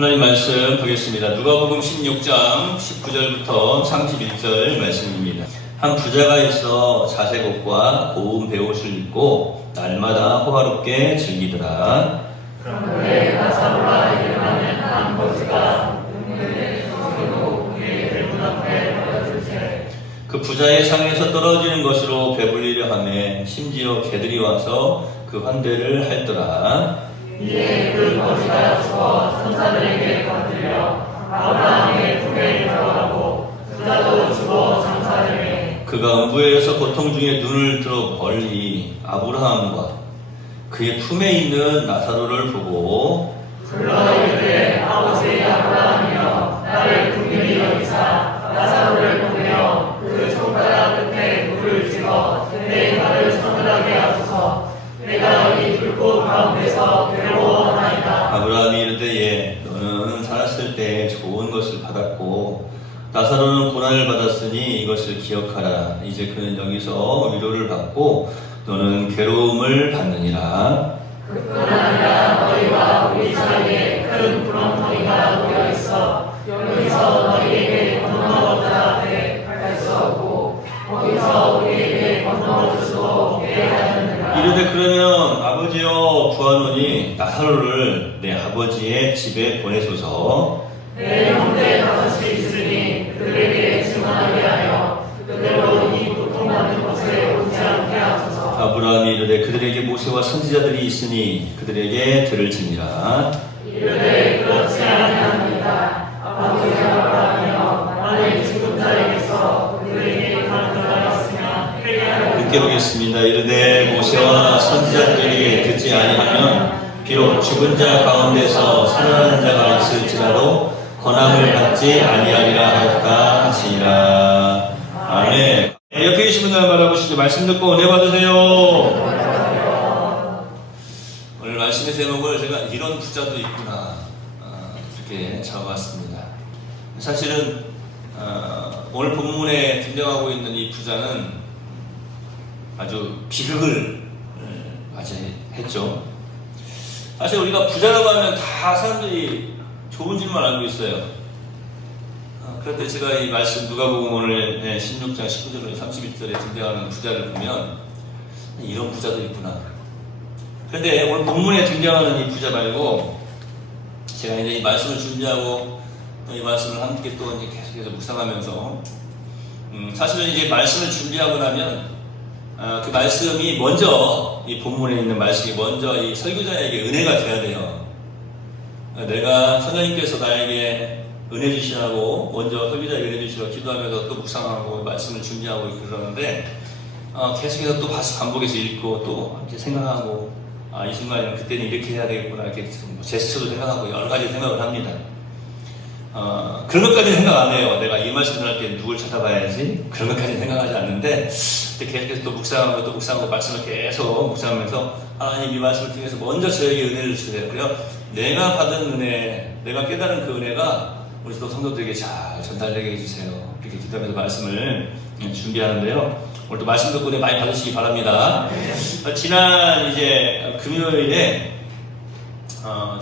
하나님 말씀 보겠습니다. 누가복음 16장 19절부터 31절 말씀입니다. 한 부자가 있어 자색옷과 고운 베옷을 입고 날마다 호화롭게 즐기더라. 그런데 나사로라 이름하는 한 거지가 눈물에 젖어도 그의 대문 앞에 버려질 때 그 부자의 상에서 떨어지는 것으로 배불리려 하매 심지어 개들이 와서 그 환대를 할더라. 이에 그 거지가 죽어 천사들에게 건드려 아브라함의 품에 들어가고 부자도 죽어 장사되매 그가 음부에서 고통 중에 눈을 들어 멀리 아브라함과 그의 품에 있는 나사로를 보고 불러 이르되 아버지 아브라함이여 나를 긍휼히 여기사 나사로를 보내어 그 손가락 끝에 물을 찍어 내 발을 서늘하게 하소서. 내가 이 불꽃 가운데서 괴로워하나이다. 아브라함이 이르되 예, 너는 살았을 때 좋은 것을 받았고 나사로는 고난을 받았으니 이것을 기억하라. 이제 그는 여기서 위로를 받고 너는 괴로움을 받느니라. 그뿐 아니라 너희와 우리 사이에 큰 구렁텅이가 놓여 있어 여기서 너희에게 건너가자 앞에 갈 수 없고 거기서 우리에게 건너올 수도 없게 하였느니라. 이르되 그러면 아버지여 구하노니 나사로를 내 아버지의 집에 보내소서. 내 형제 다섯이 있으니 그들에게 증언하게 하여 그대로 이 고통받는 곳에 오지 않게 하소서. 아브라함이 이르되 그들에게 모세와 선지자들이 있으니 그들에게 들을지니라. 이르되 그렇지 아니합니다. 아버지 아브라함이여 나는 죽은 자에게서 그들에게 가르쳐하였으면 회개하라. 함께 보겠습니다. 이르되 모세와 선지자들에게 듣지 아니하면 비록 죽은 자 가운데서 살아나는 자가 있을지라도 권함을 받지 아니하리라 하였다 하시니라. 아멘. 옆에 계신 분들 바라보시죠. 말씀 듣고 은혜 받으세요. 오늘 말씀의 제목을 제가 이런 부자도 있구나 이렇게 적어봤습니다. 사실은 오늘 본문에 등장하고 있는 이 부자는 아주 비극을 맞이했죠. 사실 우리가 부자라고 하면 다 사람들이 좋은 줄만 알고 있어요. 그런데 제가 이 말씀 누가복음 오늘 16장 19절 31절에 등장하는 부자를 보면 이런 부자도 있구나. 그런데 오늘 본문에 등장하는 이 부자 말고 제가 이제 이 말씀을 준비하고 이 말씀을 함께 또 이제 계속해서 묵상하면서 사실은 이제 말씀을 준비하고 나면 그 말씀이 먼저 이 본문에 있는 말씀이 먼저 이 설교자에게 은혜가 돼야 돼요. 내가 선생님께서 나에게 은혜 주시라고 먼저 설교자에게 은혜 주시라고 기도하면서 또 묵상하고 말씀을 준비하고 그러는데 계속해서 또 다시 반복해서 읽고 또 이렇게 생각하고 이 순간에는 그때는 이렇게 해야 되겠구나 이렇게 제스처도 생각하고 여러 가지 생각을 합니다. 그런 것까지는 생각 안 해요. 내가 이 말씀을 할 때 누굴 찾아봐야지 그런 것까지는 생각하지 않는데 계속해서 또 묵상하고 말씀을 계속 묵상하면서 하나님 이 말씀을 통해서 먼저 저에게 은혜를 주세요. 그래요. 내가 받은 은혜, 내가 깨달은 그 은혜가 우리 또 성도들에게 잘 전달되게 해주세요. 이렇게 기도하면서 말씀을 준비하는데요. 오늘 또 말씀 듣고 많이 받으시기 바랍니다. 지난 이제 금요일에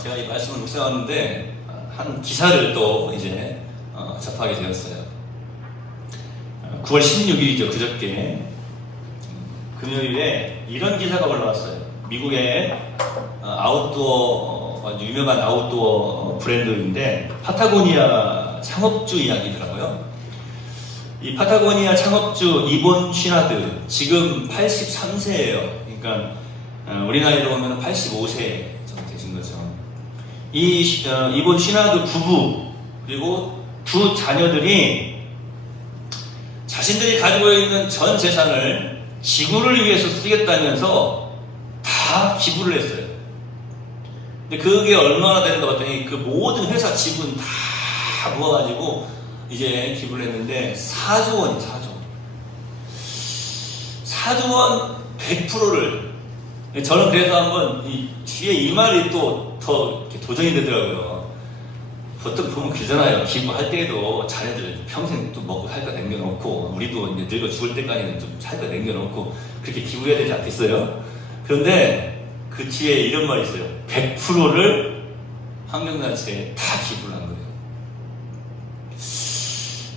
제가 이 말씀을 묵상하는데 한 기사를 또 이제 접하게 되었어요. 9월 16일이죠. 그저께 금요일에 이런 기사가 올라왔어요. 미국의 아웃도어 아주 유명한 아웃도어 브랜드인데 파타고니아 창업주 이야기더라고요. 이 파타고니아 창업주 이본 쉬나드 지금 83세예요. 그러니까 우리 나이로 보면 85세 정도 되신 거죠. 이본 쉬나드 부부 그리고 두 자녀들이 자신들이 가지고 있는 전 재산을 지구를 위해서 쓰겠다면서 다 기부를 했어요. 근데 그게 얼마나 되는가 봤더니 그 모든 회사 지분 다 모아가지고 이제 기부를 했는데 4조 원, 4조 원 100%를 저는 그래서 한번 이 뒤에 이 말이 또 더 도전이 되더라고요. 보통 보면 그러잖아요. 기부할 때에도 자녀들 평생 또 먹고 살 거 남겨놓고 우리도 이제 늙어 죽을 때까지는 좀 살 거 남겨놓고 그렇게 기부해야 되지 않겠어요? 그런데 그 뒤에 이런 말이 있어요. 100%를 환경단체에 다 기부를 한 거예요.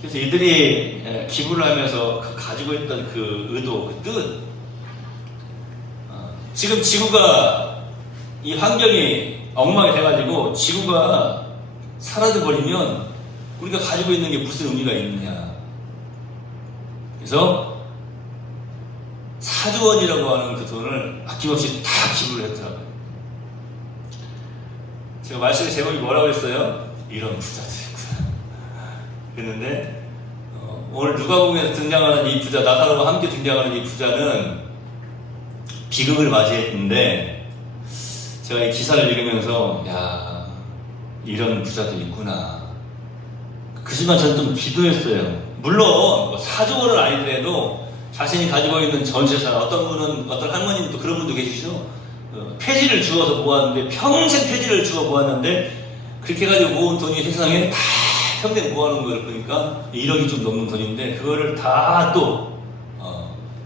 그래서 이들이 기부를 하면서 가지고 있던 그 의도, 그 뜻, 지금 지구가 이 환경이 엉망이 돼가지고 지구가 사라져버리면 우리가 가지고 있는 게 무슨 의미가 있느냐. 그래서 4조 원이라고 하는 그 돈을 아낌없이 다 기부를 했더라고요. 제가 말씀의 제목이 뭐라고 했어요? 이런 부자도 있구나. 그랬는데 오늘 누가복음에서 등장하는 이 부자, 나사로와 함께 등장하는 이 부자는 비극을 맞이했는데 제가 이 기사를 읽으면서 야, 이런 부자도 있구나. 그 순간 저는 좀 기도했어요. 물론 4조 원은 아니더라도 자신이 가지고 있는 전 재산, 어떤 분은, 어떤 할머니는 또 그런 분도 계시죠. 폐지를 주어서 모았는데, 평생 폐지를 주어 모았는데, 그렇게 가지고 모은 돈이 세상에 다 평생 모아놓은 걸 보니까 1억이 좀 넘는 돈인데, 그거를 다 또,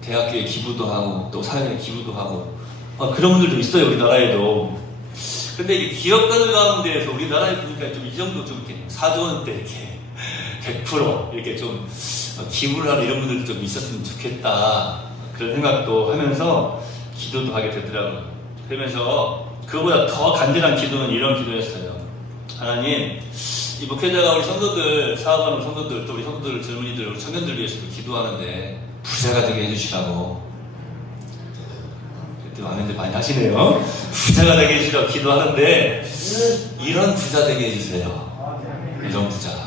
대학교에 기부도 하고, 또 사회에 기부도 하고, 그런 분들도 있어요, 우리나라에도. 근데 이 기업가들 가운데에서 우리나라에 보니까 좀 이 정도 좀 이렇게 4조 원대 이렇게 100% 이렇게 좀 기부를 하는 이런 분들도 좀 있었으면 좋겠다. 그런 생각도 하면서 기도도 하게 되더라고요. 그러면서 그거보다 더 간절한 기도는 이런 기도였어요. 하나님, 이 목회자가 우리 성도들, 사업하는 성도들, 또 우리 성도들, 젊은이들, 우리 청년들 위해서도 기도하는데 부자가 되게 해주시라고. 그때 많은데 많이 하시네요. 부자가 되게 해주시라고 기도하는데 이런 부자 되게 해주세요. 이런 부자.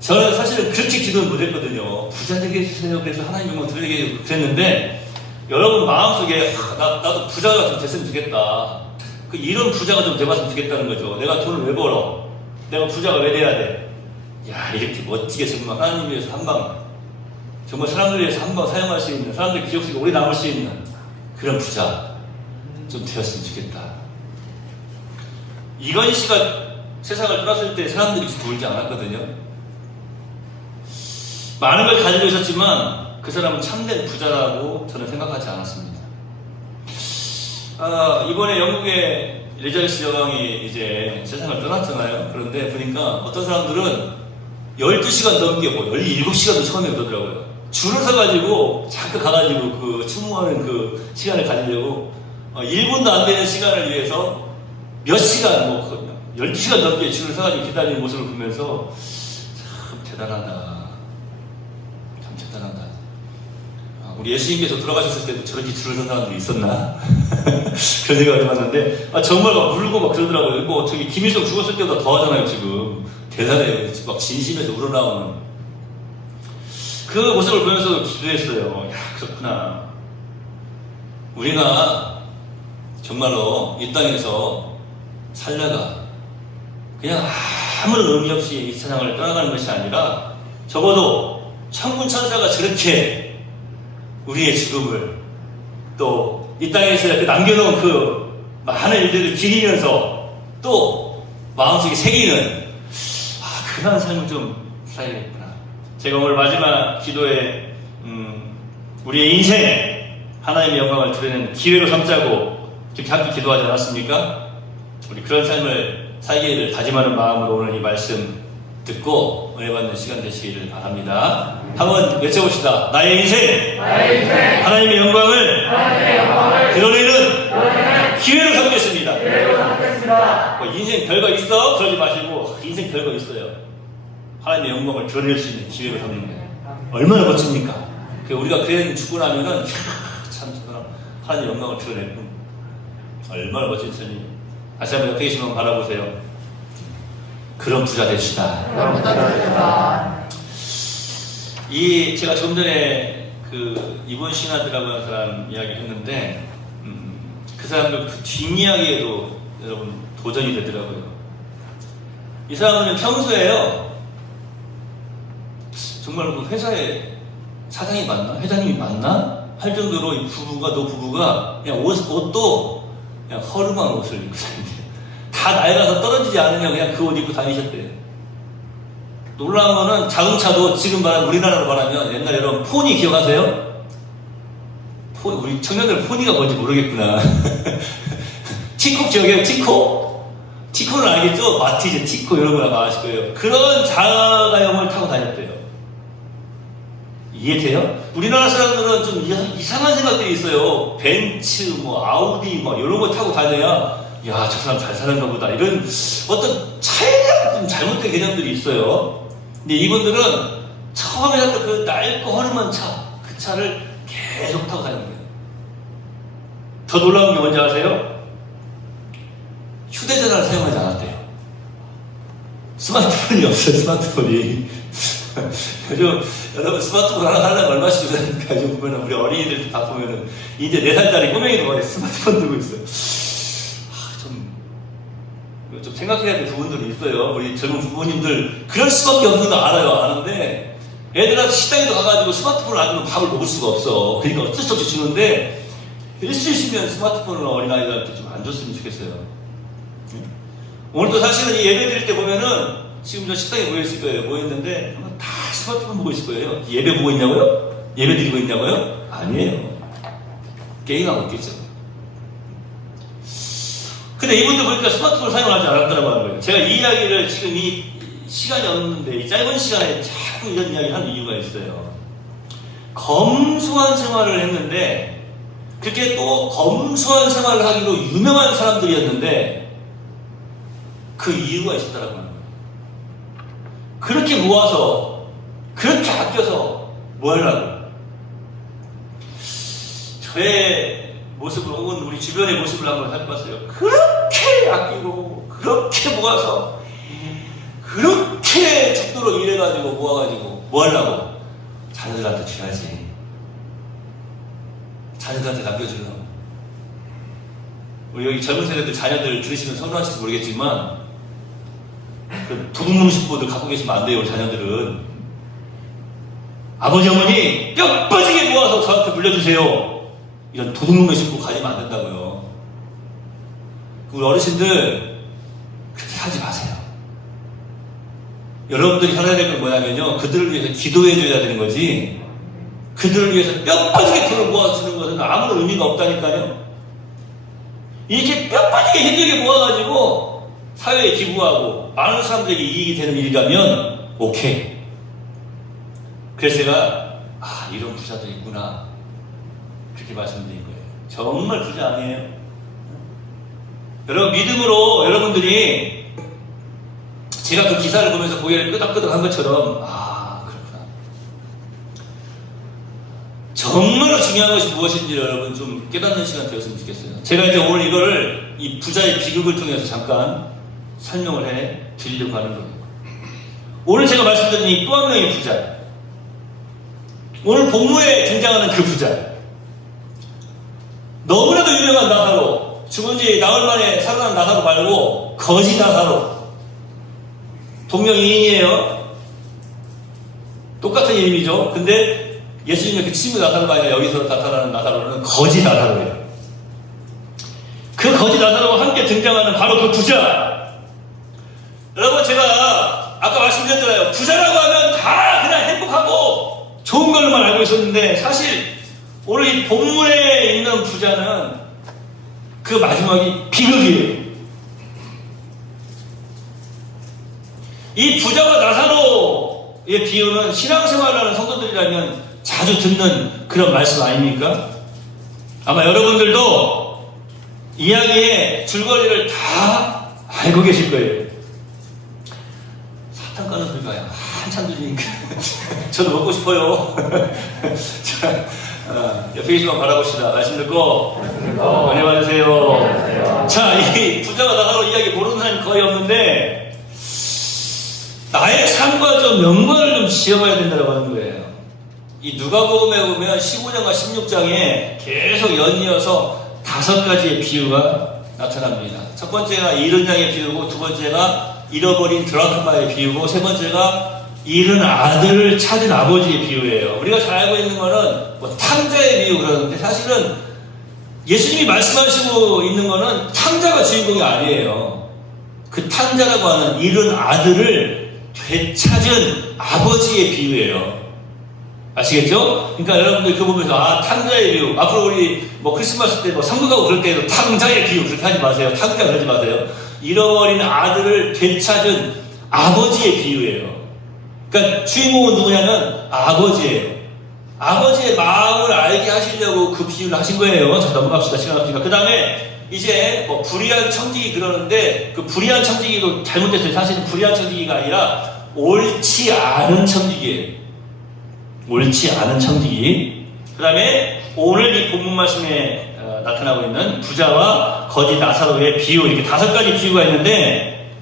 저는 사실은 그렇게 기도를 못했거든요. 부자 되게 해주세요. 그래서 하나님 영광 드리게 그랬는데 여러분 마음속에 나도 부자가 좀 됐으면 좋겠다. 이런 부자가 좀 돼봤으면 좋겠다는 거죠. 내가 돈을 왜 벌어? 내가 부자가 왜 돼야 돼? 야, 이렇게 멋지게 정말 하나님 위해서 한방, 정말 사람들 위해서 한방 사용할 수 있는, 사람들 기억 속에 오래 남을 수 있는 그런 부자 좀 되었으면 좋겠다. 이건희 씨가 세상을 떠났을 때 사람들이 울지 않았거든요. 많은 걸 가지고 있었지만 그 사람은 참된 부자라고 저는 생각하지 않았습니다. 이번에 영국의 엘리자베스 여왕이 이제 세상을 떠났잖아요. 그런데 보니까 어떤 사람들은 12시간 넘게 17시간도 처음에 그러더라고요. 줄을 서가지고 잠깐 가가지고 그 추모하는 그 시간을 가지려고 1분도 안 되는 시간을 위해서 몇 시간, 12시간 넘게 줄을 서가지고 기다리는 모습을 보면서 참 대단하다. 우리 예수님께서 돌아가셨을 때도 저렇게 줄을 선 사람들이 있었나? 그런 생각을 해봤는데, 정말 막 울고 막 그러더라고요. 저기 김일성 죽었을 때보다 더 하잖아요, 지금. 대단해요. 막 진심에서 우러나오는. 그 모습을 보면서 기도했어요. 야, 그렇구나. 우리가 정말로 이 땅에서 살다가 그냥 아무런 의미 없이 이 세상을 떠나가는 것이 아니라 적어도 천군 천사가 저렇게 우리의 죽음을 또 이 땅에서 이렇게 남겨놓은 그 많은 일들을 기리면서 또 마음속에 새기는 그런 삶을 좀 살아야겠구나. 제가 오늘 마지막 기도에 우리의 인생 하나님의 영광을 드리는 기회로 삼자고 이렇게 함께 기도하지 않았습니까? 우리 그런 삶을 살기를 다짐하는 마음으로 오늘 이 말씀 듣고 은혜 받는 시간 되시기를 바랍니다. 한번 외쳐봅시다. 나의 인생 하나님의 영광을 드러내는 기회로 삼겠습니다. 인생 별거 있어? 그러지 마시고 인생 별거 있어요. 하나님의 영광을 드러낼 수 있는 기회로 삼는 거예요. 얼마나 멋집니까? 우리가 그런 죽고 나면은 참 하나님의 영광을 드러낼 뿐. 얼마나 멋진 삶이에요. 다시 한번 옆에 계시면 바라보세요. 그런 부자 됩시다. 제가 조금 전에 이본 신하드라고 하는 사람 이야기를 했는데, 그 사람들 그 뒷이야기에도 여러분 도전이 되더라고요. 이 사람은 평소에요, 정말 그 회사에 사장이 맞나? 회장님이 맞나? 할 정도로 이 부부가 그냥 옷도 그냥 허름한 옷을 입고 다닙니다. 다 낡아서 떨어지지 않으면 그냥 그 옷 입고 다니셨대요. 놀라운 거는 자동차도 지금 우리나라로 말하면 옛날에 여러분 포니 기억하세요? 우리 청년들 포니가 뭔지 모르겠구나. 티코 기억해요? 티코 티코는 알겠죠? 마티즈, 티코 이런 거 아마 아실 거예요. 그런 자가용을 타고 다녔대요. 이해돼요? 우리나라 사람들은 좀 이상한 생각들이 있어요. 벤츠, 뭐 아우디, 뭐 이런 거 타고 다녀야 야, 저 사람 잘 사는가 보다. 이런 어떤 차에 대한 좀 잘못된 개념들이 있어요. 근데 이분들은 처음에 샀던 그 낡고 허름한 차, 그 차를 계속 타고 다니는 거예요. 더 놀라운 게 뭔지 아세요? 휴대전화를 사용하지 않았대요. 스마트폰이 없어요, 스마트폰이. 요즘 여러분 스마트폰 하나 살려면 얼마씩 주는가? 요즘 보면 우리 어린이들 다 보면은 이제 4살짜리 꼬맹이도 스마트폰 들고 있어요. 좀 생각해야 될 부분들이 있어요. 우리 젊은 부모님들 그럴 수밖에 없는 거 알아요. 아는데 애들한테 식당에도 가가지고 스마트폰을 안 주면 밥을 먹을 수가 없어. 그러니까 어쩔 수 없이 주는데 일주일 쉬면 스마트폰을 어린아이들한테 좀 안 줬으면 좋겠어요. 오늘도 사실은 이 예배 드릴 때 보면은 지금 저 식당에 모여있을 거예요. 모였는데 아마 다 스마트폰 보고 있을 거예요. 예배 보고 있냐고요? 예배 드리고 있냐고요? 아니에요. 게임하고 있겠죠. 근데 이분들 보니까 스마트폰을 사용하지 않았다고 하는 거예요. 제가 이 이야기를 지금 이 시간이 없는데 이 짧은 시간에 자꾸 이런 이야기를 하는 이유가 있어요. 검소한 생활을 했는데 그렇게 또 검소한 생활을 하기로 유명한 사람들이었는데 그 이유가 있었다라고 하는 거예요. 그렇게 모아서 그렇게 아껴서 뭐 하려고? 저의 모습을 혹은 우리 주변의 모습을 한번 살펴봤어요. 그렇게 아끼고 그렇게 모아서 그렇게 죽도록 일해가지고 모아가지고 뭐 하려고? 자녀들한테 줘야지. 자녀들한테 남겨주려고. 우리 여기 젊은 세대들 자녀들 들으시면 서운하실지 모르겠지만 그 도둑놈식보들 갖고 계시면 안 돼요. 우리 자녀들은. 아버지 어머니 뼈 빠지게 모아서 저한테 물려주세요. 이런 도둑놈의 식구 가지면 안 된다고요. 우리 어르신들 그렇게 하지 마세요. 여러분들이 살아야 될 건 뭐냐면요, 그들을 위해서 기도해줘야 되는 거지 그들을 위해서 뼈 빠지게 돈을 모아서 쓰는 것은 아무런 의미가 없다니까요. 이렇게 뼈 빠지게 힘들게 모아가지고 사회에 기부하고 많은 사람들에게 이익이 되는 일이라면 오케이. 그래서 제가 이런 부자도 있구나 그렇게 말씀드린 거예요. 정말 부자 아니에요? 여러분 믿음으로 여러분들이 제가 그 기사를 보면서 고개를 끄덕끄덕 한 것처럼 그렇구나. 정말로 중요한 것이 무엇인지 여러분 좀 깨닫는 시간 되었으면 좋겠어요. 제가 이제 오늘 이거를 이 부자의 비극을 통해서 잠깐 설명을 해 드리려고 하는 거예요. 오늘 제가 말씀드린 이 또 한 명의 부자, 오늘 본문에 등장하는 그 부자, 너무나도 유명한 나사로, 죽은 지 나흘 만에 살아난 나사로 말고 거지 나사로, 동명이인이에요. 똑같은 이름이죠. 근데 예수님의 그 친구 나사로가 아니라 여기서 나타나는 나사로는 거지 나사로예요. 그 거지 나사로와 함께 등장하는 바로 그 부자. 여러분 제가 아까 말씀드렸잖아요. 부자라고 하면 다 그냥 행복하고 좋은 걸로만 알고 있었는데 사실 오늘 이 본문에 있는 부자는 그 마지막이 비극이에요. 이 부자와 나사로의 비유는 신앙생활을 하는 성도들이라면 자주 듣는 그런 말씀 아닙니까? 아마 여러분들도 이야기의 줄거리를 다 알고 계실 거예요. 사탕 까는 소리가 한참 들리니까 저도 먹고 싶어요. 자, 옆에 계시면 바라봅시다. 말씀 듣고 은혜 받으세요. 자, 이 부자와 나사로 이야기 모르는 사람이 거의 없는데 나의 삶과 좀 연관을 좀 지어봐야 된다고 하는 거예요. 이 누가복음에 보면 15장과 16장에 계속 연이어서 5가지의 비유가 나타납니다. 첫 번째가 잃은 양의 비유고, 두 번째가 잃어버린 드라크마의 비유고, 세 번째가 잃은 아들을 찾은 아버지의 비유예요. 우리가 잘 알고 있는 거는 뭐 탕자의 비유 그러는데 사실은 예수님이 말씀하시고 있는 거는 탕자가 주인공이 아니에요. 그 탕자라고 하는 잃은 아들을 되찾은 아버지의 비유예요. 아시겠죠? 그러니까 여러분들 그거 보면서 탕자의 비유, 앞으로 우리 뭐 크리스마스 때 뭐 성극하고 그럴 때도 탕자의 비유 그렇게 하지 마세요. 탕자 그러지 마세요. 잃어버린 아들을 되찾은 아버지의 비유예요. 그러니까 주인공은 누구냐면 아버지예요. 아버지의 마음을 알게 하시려고 그 비유를 하신 거예요. 자, 넘어갑시다. 시간 없으니까. 그 다음에 이제 뭐 불의한 청지기 그러는데 그 불의한 청지기도 잘못됐어요. 사실은 불의한 청지기가 아니라 옳지 않은 청지기예요. 옳지 않은 청지기. 그 다음에 오늘 이 본문 말씀에 나타나고 있는 부자와 거지 나사로의 비유, 이렇게 5가지 비유가 있는데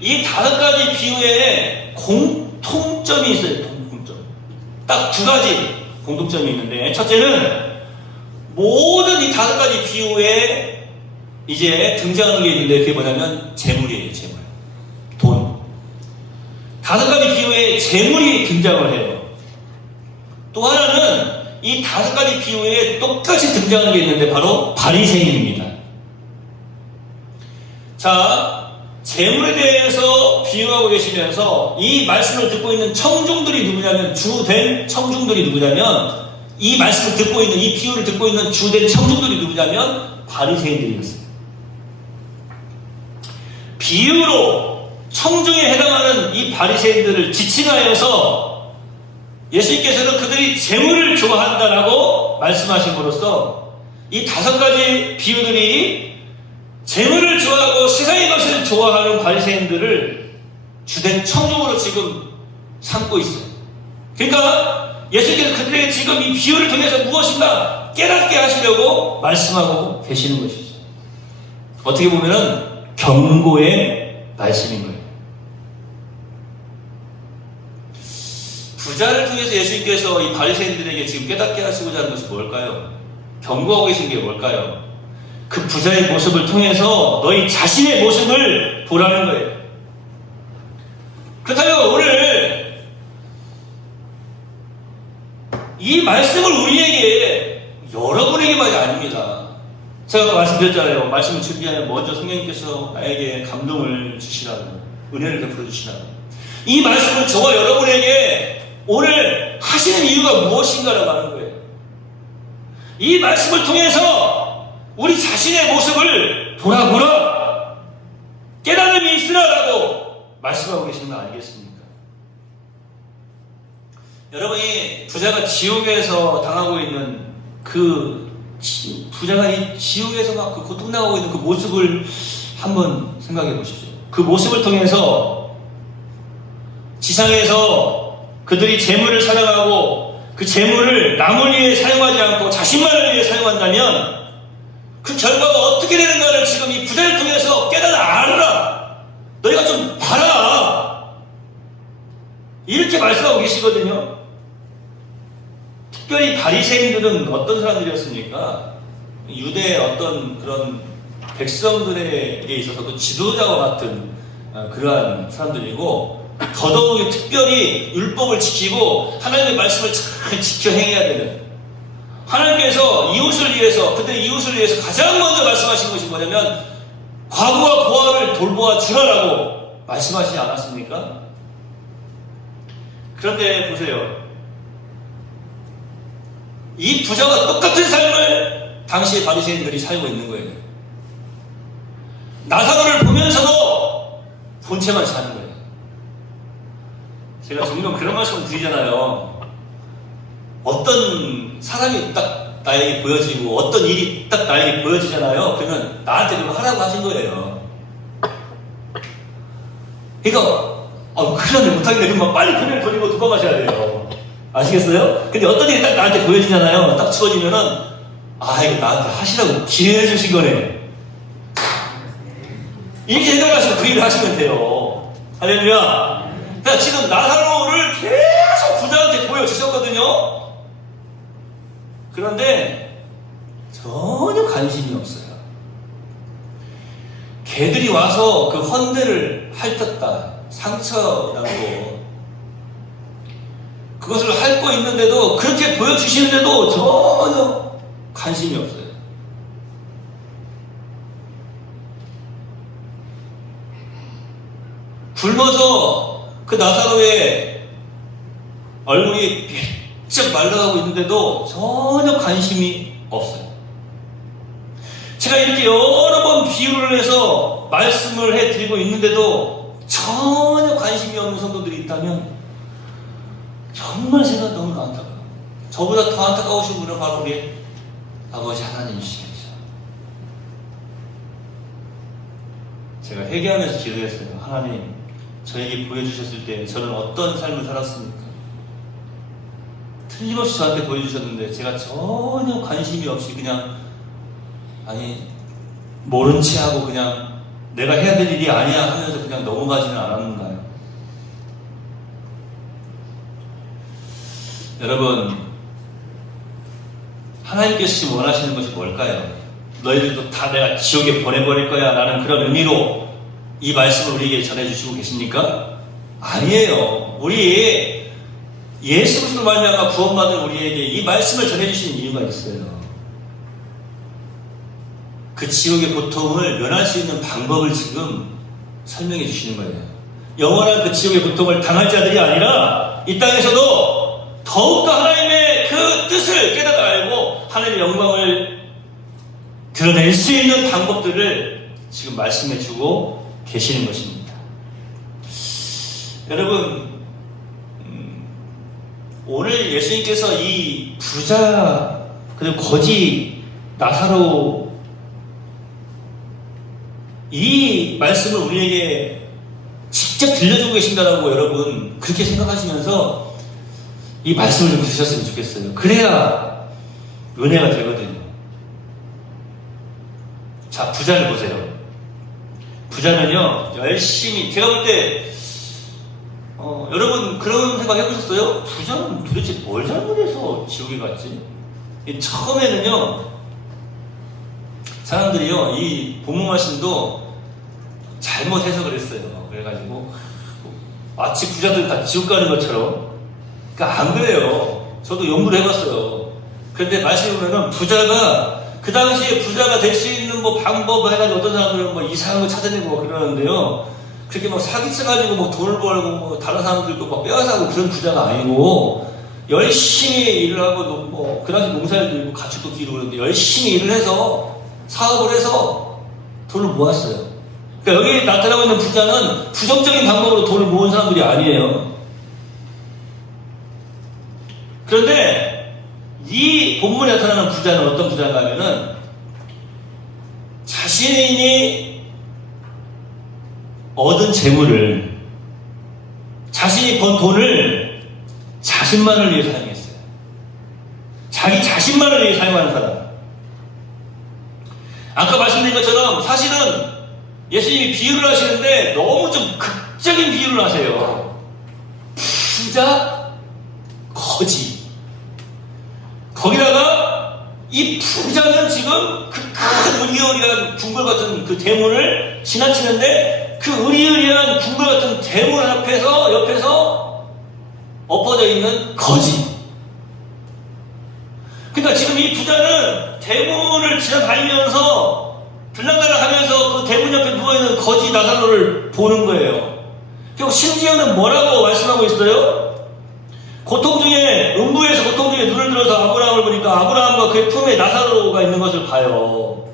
이 5가지 비유에 공통점이 있어요. 공통점. 딱 2가지 공통점이 있는데, 첫째는 모든 이 5가지 비유에 이제 등장하는 게 있는데 그게 뭐냐면 재물이에요. 재물. 돈. 5가지 비유에 재물이 등장을 해요. 또 하나는 이 5가지 비유에 똑같이 등장하는 게 있는데 바로 바리새인입니다. 자, 재물에 대해서 비유하고 계시면서 이 말씀을 듣고 있는 청중들이 누구냐면, 주된 청중들이 누구냐면, 이 말씀을 듣고 있는, 이 비유를 듣고 있는 주된 청중들이 누구냐면 바리새인들이었어요. 비유로 청중에 해당하는 이 바리새인들을 지칭하여서 예수님께서는 그들이 재물을 좋아한다라고 말씀하심으로써 이 5가지 비유들이 재물을 좋아하고 세상의 것을 좋아하는 바리새인들을 주된 청중으로 지금 삼고 있어요. 그러니까 예수님께서 그들에게 지금 이 비유를 통해서 무엇인가 깨닫게 하시려고 말씀하고 계시는 것이죠. 어떻게 보면은 경고의 말씀인 거예요. 부자를 통해서 예수님께서 이 바리새인들에게 지금 깨닫게 하시고자 하는 것이 뭘까요? 경고하고 계신 게 뭘까요? 그 부자의 모습을 통해서 너희 자신의 모습을 보라는 거예요. 그렇다면 오늘 이 말씀을 우리에게, 여러분에게만이 아닙니다. 제가 아까 말씀드렸잖아요. 말씀을 준비하면 먼저 성령님께서 나에게 감동을 주시라고, 은혜를 베풀어 주시라고. 이 말씀을 저와 여러분에게 오늘 하시는 이유가 무엇인가라고 하는 거예요. 이 말씀을 통해서 우리 자신의 모습을 돌아보라, 깨달음이 있으라라고 말씀하고 계시는 거 아니겠습니까? 여러분이 부자가 지옥에서 당하고 있는 부자가 이 지옥에서 막 그 고통당하고 있는 그 모습을 한번 생각해 보십시오. 그 모습을 통해서 지상에서 그들이 재물을 사랑하고 그 재물을 남을 위해 사용하지 않고 자신만을 위해 사용한다면 그 결과가 어떻게 되는가를 지금 이 부자를 통해서 깨달아 알아라. 너희가 좀 봐라. 이렇게 말씀하고 계시거든요. 특별히 바리새인들은 어떤 사람들이었습니까? 유대의 어떤 그런 백성들에게 있어서도 지도자와 같은 그러한 사람들이고, 더더욱이 특별히 율법을 지키고 하나님의 말씀을 잘 지켜 행해야 되는, 하나님께서 이웃을 위해서, 그들의 이웃을 위해서 가장 먼저 말씀하신 것이 뭐냐면 과부와 고아를 돌보아 주라라고 말씀하시지 않았습니까? 그런데 보세요. 이 부자와 똑같은 삶을 당시의 바리새인들이 살고 있는 거예요. 나사로를 보면서도 본체만 사는 거예요. 제가 종종 그런 말씀을 드리잖아요. 어떤 사람이 딱 나에게 보여지고 어떤 일이 딱 나에게 보여지잖아요. 그러면 나한테 그거 하라고 하신 거예요. 그러니까 큰일 났네, 못하겠네. 그럼 빨리 그냥 버리고 도망가셔야 돼요. 아시겠어요? 근데 어떤 일이 딱 나한테 보여지잖아요. 딱 주어지면은 이거 나한테 하시라고 기회를 주신 거네. 이렇게 생각하시고 그 일을 하시면 돼요. 할렐루야. 그러니까 지금 나사로를 계속 부자한테 보여주셨거든요. 그런데 전혀 관심이 없어요. 개들이 와서 그 헌대를 핥았다, 상처라고 그것을 핥고 있는데도, 그렇게 보여주시는데도 전혀 관심이 없어요. 굶어서 그 나사로의 얼굴이 삐쩍 말라가고 있는데도 전혀 관심이 없어요. 제가 이렇게 여러 번 비유를 해서 말씀을 해드리고 있는데도 전혀 관심이 없는 성도들이 있다면 정말 제가 너무 안타까워요. 저보다 더 안타까우신 분은 바로 우리 아버지 하나님이시죠. 제가 회개하면서 기도했어요. 하나님, 저에게 보여주셨을 때 저는 어떤 삶을 살았습니까? 틀림없이 저한테 보여주셨는데 제가 전혀 관심이 없이 그냥 모른 체 하고 그냥 내가 해야 될 일이 아니야 하면서 그냥 넘어가지는 않았는가요? 여러분, 하나님께서 지금 원하시는 것이 뭘까요? 너희들도 다 내가 지옥에 보내버릴 거야 라는 그런 의미로 이 말씀을 우리에게 전해주시고 계십니까? 아니에요. 우리 예수 그리스도 말미암아 구원받은 우리에게 이 말씀을 전해주시는 이유가 있어요. 그 지옥의 고통을 면할 수 있는 방법을 지금 설명해 주시는 거예요. 영원한 그 지옥의 고통을 당할 자들이 아니라 이 땅에서도 더욱더 하나님의 그 뜻을 깨닫아 알고 하나님의 영광을 드러낼 수 있는 방법들을 지금 말씀해 주고 계시는 것입니다. 여러분, 오늘 예수님께서 이 부자 그리고 거지 나사로 이 말씀을 우리에게 직접 들려주고 계신다라고 여러분 그렇게 생각하시면서 이 말씀을 좀 들으셨으면 좋겠어요. 그래야 은혜가 되거든요. 자, 부자를 보세요. 부자는요, 열심히, 제가 볼 때, 여러분 그런 생각 해보셨어요? 부자는 도대체 뭘 잘못해서 지옥에 갔지? 처음에는요, 사람들이요, 이 본문 말씀도 잘못 해석을 했어요. 그래가지고, 마치 부자들 다 지옥 가는 것처럼. 그러니까 안 그래요. 저도 연구를 해봤어요. 그런데 말씀해 보면은 부자가, 그 당시에 부자가 될 수 있는 뭐 방법 해가지고 어떤 사람들은 뭐 이상한 거 찾아내고 그러는데요. 그렇게 막 사기쳐가지고 뭐 돈을 벌고 뭐 다른 사람들도 막 빼앗아고 그런 부자가 아니고 열심히 일을 하고 뭐 그 당시 농사일도 있고 가축도 기르고 그러는데 열심히 일을 해서 사업을 해서 돈을 모았어요. 그러니까 여기 나타나고 있는 부자는 부정적인 방법으로 돈을 모은 사람들이 아니에요. 그런데 이 본문에 나타나는 부자는 어떤 부자인가 하면은 자신이 얻은 재물을 자신이 번 돈을 자신만을 위해 사용했어요. 자기 자신만을 위해 사용하는 사람. 아까 말씀드린 것처럼 사실은 예수님이 비유를 하시는데 너무 좀 극적인 비유를 하세요. 부자, 거지. 거기다가 이 부자는 지금 그 큰 의리의리한 궁궐 같은 그 대문을 지나치는데 그 의리의리한 궁궐 같은 대문 앞에서 옆에서 엎어져 있는 거지. 그러니까 지금 이 부자는 대문을 지나다니면서 들락날락하면서 그 대문 옆에 누워있는 거지 나사로를 보는 거예요. 그리고 심지어는 뭐라고 말씀하고 있어요? 고통 중에, 음부에서 고통 중에 눈을 들어서 아브라함을 보니까 아브라함과 그의 품에 나사로가 있는 것을 봐요.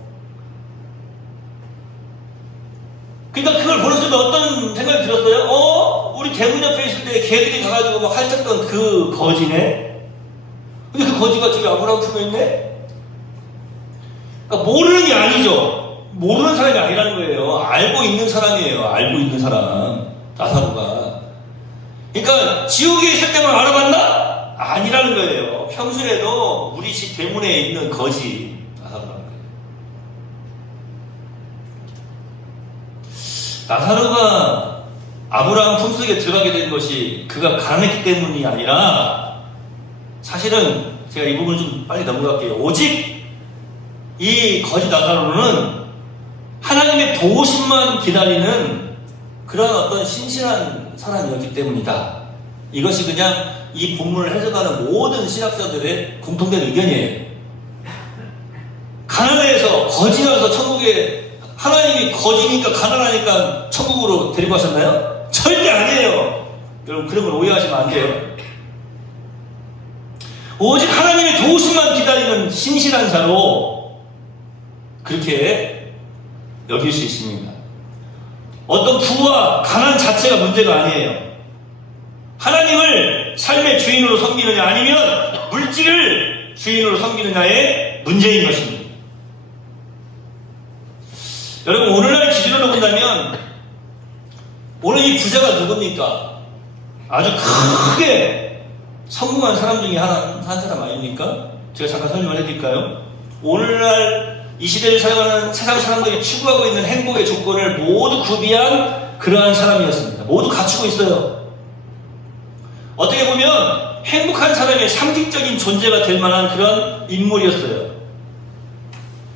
그러니까 그걸 보는 순간 어떤 생각이 들었어요? 우리 대문 옆에 있을 때 개들이 가가지고 막 핥았던 그 거지네? 근데 그 거지가 지금 아브라함 품에 있네? 그러니까 모르는 게 아니죠. 모르는 사람이 아니라는 거예요. 알고 있는 사람이에요. 알고 있는 사람. 나사로가. 그러니까 지옥에 있을 때만 알아봤나? 아니라는 거예요. 평소에도 우리 집 대문에 있는 거지 나사로라는 거예요. 나사로가 아브라함 품속에 들어가게 된 것이 그가 가난했기 때문이 아니라 사실은 제가 이 부분을 좀 빨리 넘어갈게요. 오직 이 거지 나사로는 하나님의 도우심만 기다리는 그런 어떤 신실한 사람이었기 때문이다. 이것이 그냥 이 본문을 해석하는 모든 신학자들의 공통된 의견이에요. 가난해서 거지라서 천국에 하나님이 거지니까 가난하니까 천국으로 데리고 가셨나요? 절대 아니에요. 여러분 그런 걸 오해하시면 안 돼요. 오직 하나님의 도우심만 기다리는 신실한 자로 그렇게 여길 수 있습니다. 어떤 부와 가난 자체가 문제가 아니에요. 하나님을 삶의 주인으로 섬기느냐 아니면 물질을 주인으로 섬기느냐의 문제인 것입니다. 여러분, 오늘날 기준으로 본다면 오늘 이 부자가 누굽니까? 아주 크게 성공한 사람 중에 한 사람 아닙니까? 제가 잠깐 설명을 해드릴까요? 오늘날 이 시대를 살아가는 세상 사람들이 추구하고 있는 행복의 조건을 모두 구비한 그러한 사람이었습니다. 모두 갖추고 있어요. 어떻게 보면 행복한 사람의 상징적인 존재가 될 만한 그런 인물이었어요.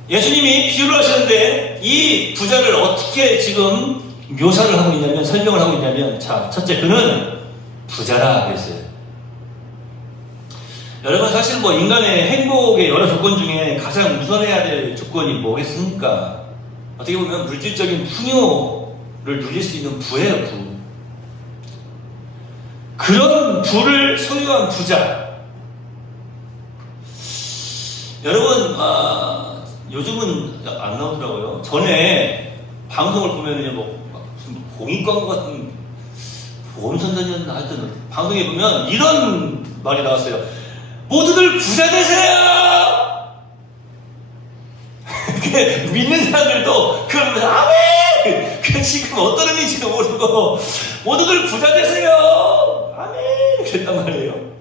예수님이 비유를 하시는데 이 부자를 어떻게 지금 묘사를 하고 있냐면, 설명을 하고 있냐면, 자, 첫째, 그는 부자라 그랬어요. 여러분, 사실 뭐 인간의 행복의 여러 조건 중에 가장 우선해야 될 조건이 뭐겠습니까? 어떻게 보면 물질적인 풍요를 누릴 수 있는 부예요, 부. 그런 부를 소유한 부자. 여러분, 요즘은 안 나오더라고요. 전에 방송을 보면은 무슨 공익광고 같은 보험선전이었나 하여튼 방송에 보면 이런 말이 나왔어요. 모두들 부자 되세요! 믿는 사람들도 그걸 보면서 아멘! 그 지금 어떤 의미인지도 모르고 모두들 부자 되세요! 아멘! 그랬단 말이에요.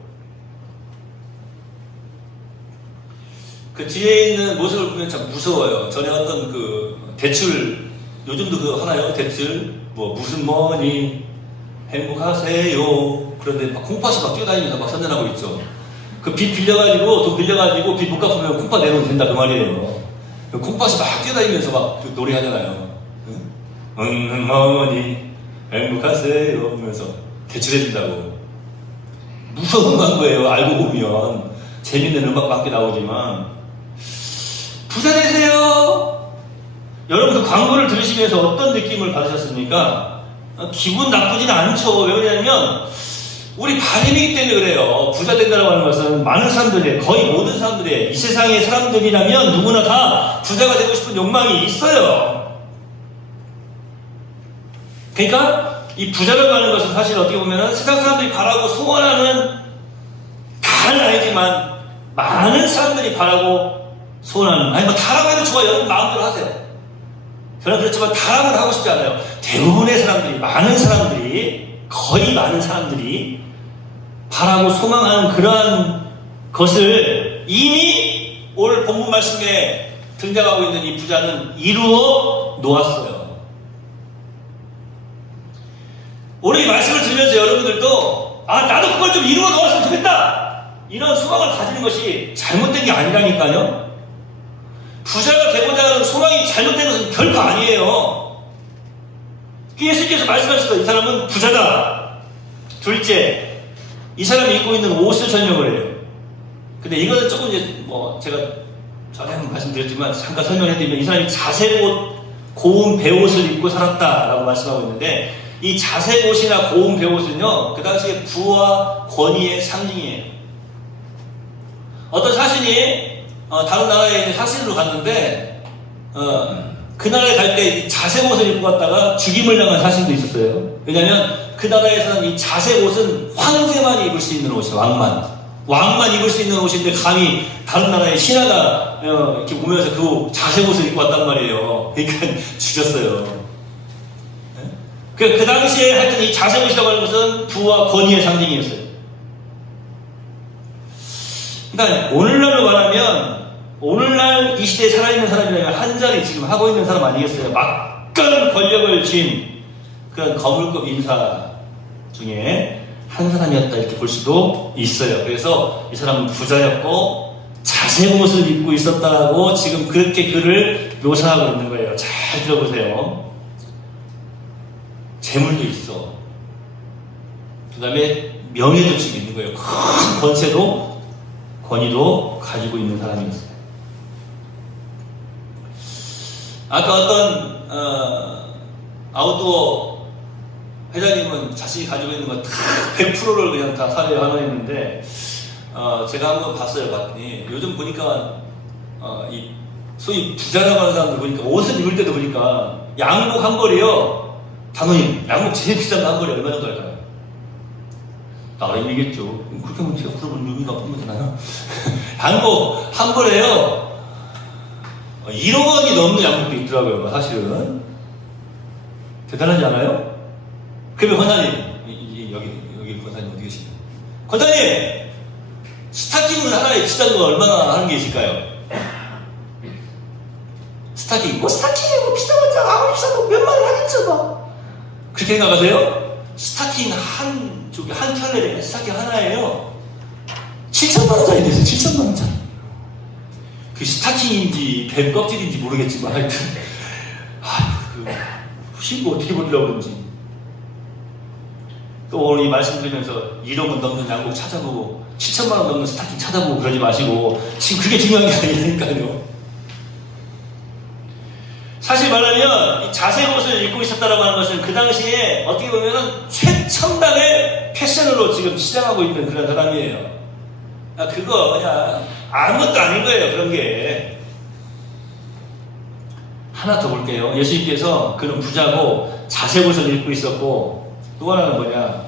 그 뒤에 있는 모습을 보면 참 무서워요. 전에 어떤 그 대출, 요즘도 그거 하나요? 대출, 뭐 무슨 뭐니 행복하세요. 그런데 막 콩팥이 막 뛰어다니면서 막 선전하고 있죠. 그 빚 빌려가지고, 돈 빌려가지고 빚 못 갚으면 콩팥 내놓으면 된다 그 말이에요. 그 콩팥이 막 뛰어다니면서 막 그 노래하잖아요. 어머니 행복하세요 하면서 대출해준다고. 무서운 광고예요. 알고 보면 재밌는 음악도 함께 나오지만. 부자 되세요. 여러분, 그 광고를 들으시면서 어떤 느낌을 받으셨습니까? 기분 나쁘지는 않죠. 왜 그러냐면 우리 바람이기 때문에 그래요. 부자 된다고 하는 것은 많은 사람들의, 거의 모든 사람들의, 이 세상의 사람들이라면 누구나 다 부자가 되고 싶은 욕망이 있어요. 그러니까 이 부자라고 하는 것은 사실 어떻게 보면 세상 사람들이 바라고 소원하는, 다는 아니지만 많은 사람들이 바라고 소원하는, 아니 뭐 다라고 해도 좋아요. 여러분 마음대로 하세요. 저는 그렇지만 다라고는 하고 싶지 않아요. 대부분의 사람들이, 많은 사람들이, 거의 많은 사람들이 바라고 소망하는 그러한 것을 이미 오늘 본문 말씀에 등장하고 있는 이 부자는 이루어 놓았어요. 오늘 이 말씀을 들으면서 여러분들도 나도 그걸 좀 이루어 놓았으면 좋겠다, 이런 소망을 가지는 것이 잘못된 게 아니라니까요. 부자가 되고자 하는 소망이 잘못된 것은 결코 아니에요. 예수님께서 말씀하셨어요. 이 사람은 부자다. 둘째, 이 사람이 입고 있는 옷을 설명을 해요. 근데 이거는 조금 이제 제가 전에 한번 말씀드렸지만 잠깐 설명해드리면, 이 사람이 자색옷, 고운 배옷을 입고 살았다라고 말씀하고 있는데, 이 자색옷이나 고운 배옷은요, 그 당시에 부와 권위의 상징이에요. 어떤 사신이 다른 나라에 있는 사신으로 갔는데 그 나라에 갈 때 자색옷을 입고 갔다가 죽임을 당한 사신도 있었어요. 왜냐하면 그 나라에서는 이 자색옷은 황제만 입을 수 있는 옷이에요. 왕만 입을 수 있는 옷인데 감히 다른 나라의 신하가 이렇게 오면서 그 자색옷을 입고 왔단 말이에요. 그러니까 죽였어요. 그 당시에 하여튼 이 자색옷이라고 하는 것은 부와 권위의 상징이었어요. 그러니까 오늘날로 말하면, 오늘날 이 시대에 살아있는 사람이라면 한 자리 지금 하고 있는 사람 아니겠어요? 막강한 권력을 쥔 그런 거물급 인사 중에 한 사람이었다, 이렇게 볼 수도 있어요. 그래서 이 사람은 부자였고 자색옷을 입고 있었다라고 지금 그렇게 그를 묘사하고 있는 거예요. 잘 들어보세요. 재물도 있어. 그 다음에 명예도 지금 있는 거예요. 큰 권세도, 권위도 가지고 있는 사람이었어요. 아까 어떤 아웃도어 회장님은 자신이 가지고 있는 거 다 100%를 그냥 다 사례 환원했는데, 제가 한번 봤어요. 봤더니 요즘 보니까 이 소위 부자라고 하는 사람들 보니까 옷을 입을 때도 보니까 양복 한 벌이요. 당연히 양복 제일 비싼 한 벌이 얼마 정도 할까요? 나름이겠죠. 그렇게 하면 제가 물어보는 의미가 없는 거잖아요. 양복 한 벌에요. 1억 원이 넘는 양복도 있더라고요. 사실은. 대단하지 않아요? 그러면 권사님, 여기 권사님 어디 계시나요? 권사님! 스타킹을 하나에 비싼 거 얼마나 하는 게 있을까요? 스타킹, 스타킹이 뭐 비싼 거잖아. 아무리 비싸도 몇만 원 하겠죠, 뭐. 그렇게 생각하세요? 스타킹 한 켤레에 스타킹 하나에요. 7천만 원짜리 됐어요. 7천만 원짜리. 그 스타킹인지 뱀 껍질인지 모르겠지만 하여튼 신고 어떻게 보려고 그런지. 또 오늘 이 말씀 드리면서 1억 원 넘는 양복 찾아보고 7천만 원 넘는 스타킹 찾아보고 그러지 마시고 지금 그게 중요한 게 아니니까요. 사실 말하면 이 자색 옷을 입고 있었다라고 하는 것은 그 당시에 어떻게 보면은 최첨단의 패션으로 지금 시장하고 있는 그런 사람이에요. 그거 그냥 아무것도 아닌 거예요. 그런 게. 하나 더 볼게요. 예수님께서 그런 부자고 자색 옷을 입고 있었고 또 하나는 뭐냐.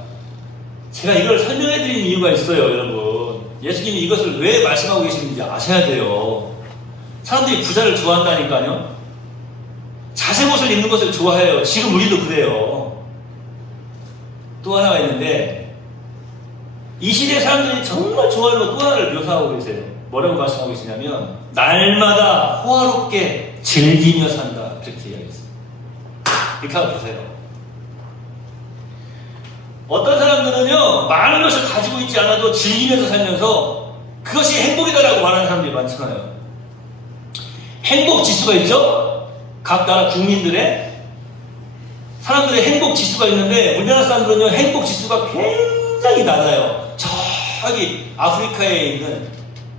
제가 이걸 설명해 드리는 이유가 있어요. 여러분. 예수님이 이것을 왜 말씀하고 계시는지 아셔야 돼요. 사람들이 부자를 좋아한다니까요. 자색 옷을 입는 것을 좋아해요. 지금 우리도 그래요. 또 하나가 있는데 이 시대 사람들이 정말 좋아하는 거 또 하나를 묘사하고 계세요. 뭐라고 말씀하고 계시냐면 날마다 호화롭게 즐기며 산다. 그렇게 이야기했어요. 이렇게 하고 보세요. 어떤 사람들은요 많은 것을 가지고 있지 않아도 즐기면서 살면서 그것이 행복이다라고 말하는 사람들이 많잖아요. 행복 지수가 있죠? 각 나라 국민들의 사람들의 행복 지수가 있는데 우리나라 사람들은요 행복 지수가 굉장히 낮아요. 저기 아프리카에 있는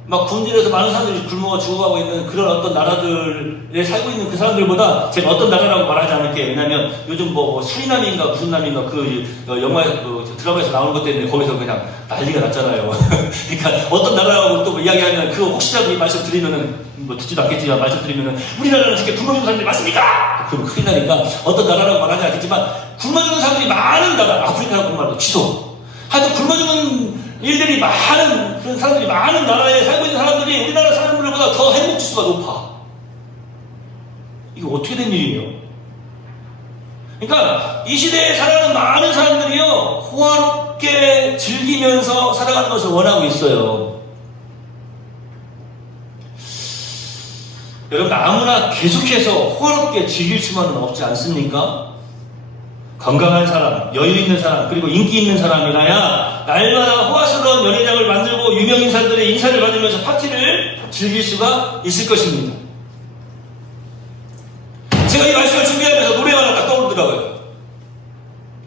막 굶주려서 많은 사람들이 굶어 죽어가고 있는 그런 어떤 나라들에 살고 있는 그 사람들보다 제가 어떤 나라라고 말하지 않을게요. 왜냐하면 요즘 뭐 수리남인가 무슨 남인가 그 영화 드라마에서 나오는 것 때문에 거기서 그냥 난리가 났잖아요. 그러니까 어떤 나라라고 또 이야기하면 그 혹시라도 이 말씀 드리면은 뭐 듣지도 않겠지만 말씀 드리면은 우리나라는 이렇게 굶어주는 사람들이 많습니까? 그럼 큰일 나니까 어떤 나라라고 말하지 않겠지만 굶어주는 사람들이 많은 나라 아프리카라고 말도 취소. 하여튼 굶어주는 일들이 많은 그런 사람들이 많은 나라에 살고 있는 사람들이 우리나라 사람들보다 더 행복 지수가 높아. 이게 어떻게 된 일이에요? 그러니까 이 시대에 살아가는 많은 사람들이요 호화롭게 즐기면서 살아가는 것을 원하고 있어요. 여러분 아무나 계속해서 호화롭게 즐길 수만은 없지 않습니까? 건강한 사람, 여유 있는 사람, 그리고 인기 있는 사람이라야 날마다 호화스러운 연회장을 만들고 유명인사들의 인사를 받으면서 파티를 즐길 수가 있을 것입니다. 제가 이 말씀을 준비하면서 노래가 하나 딱 떠오르더라고요.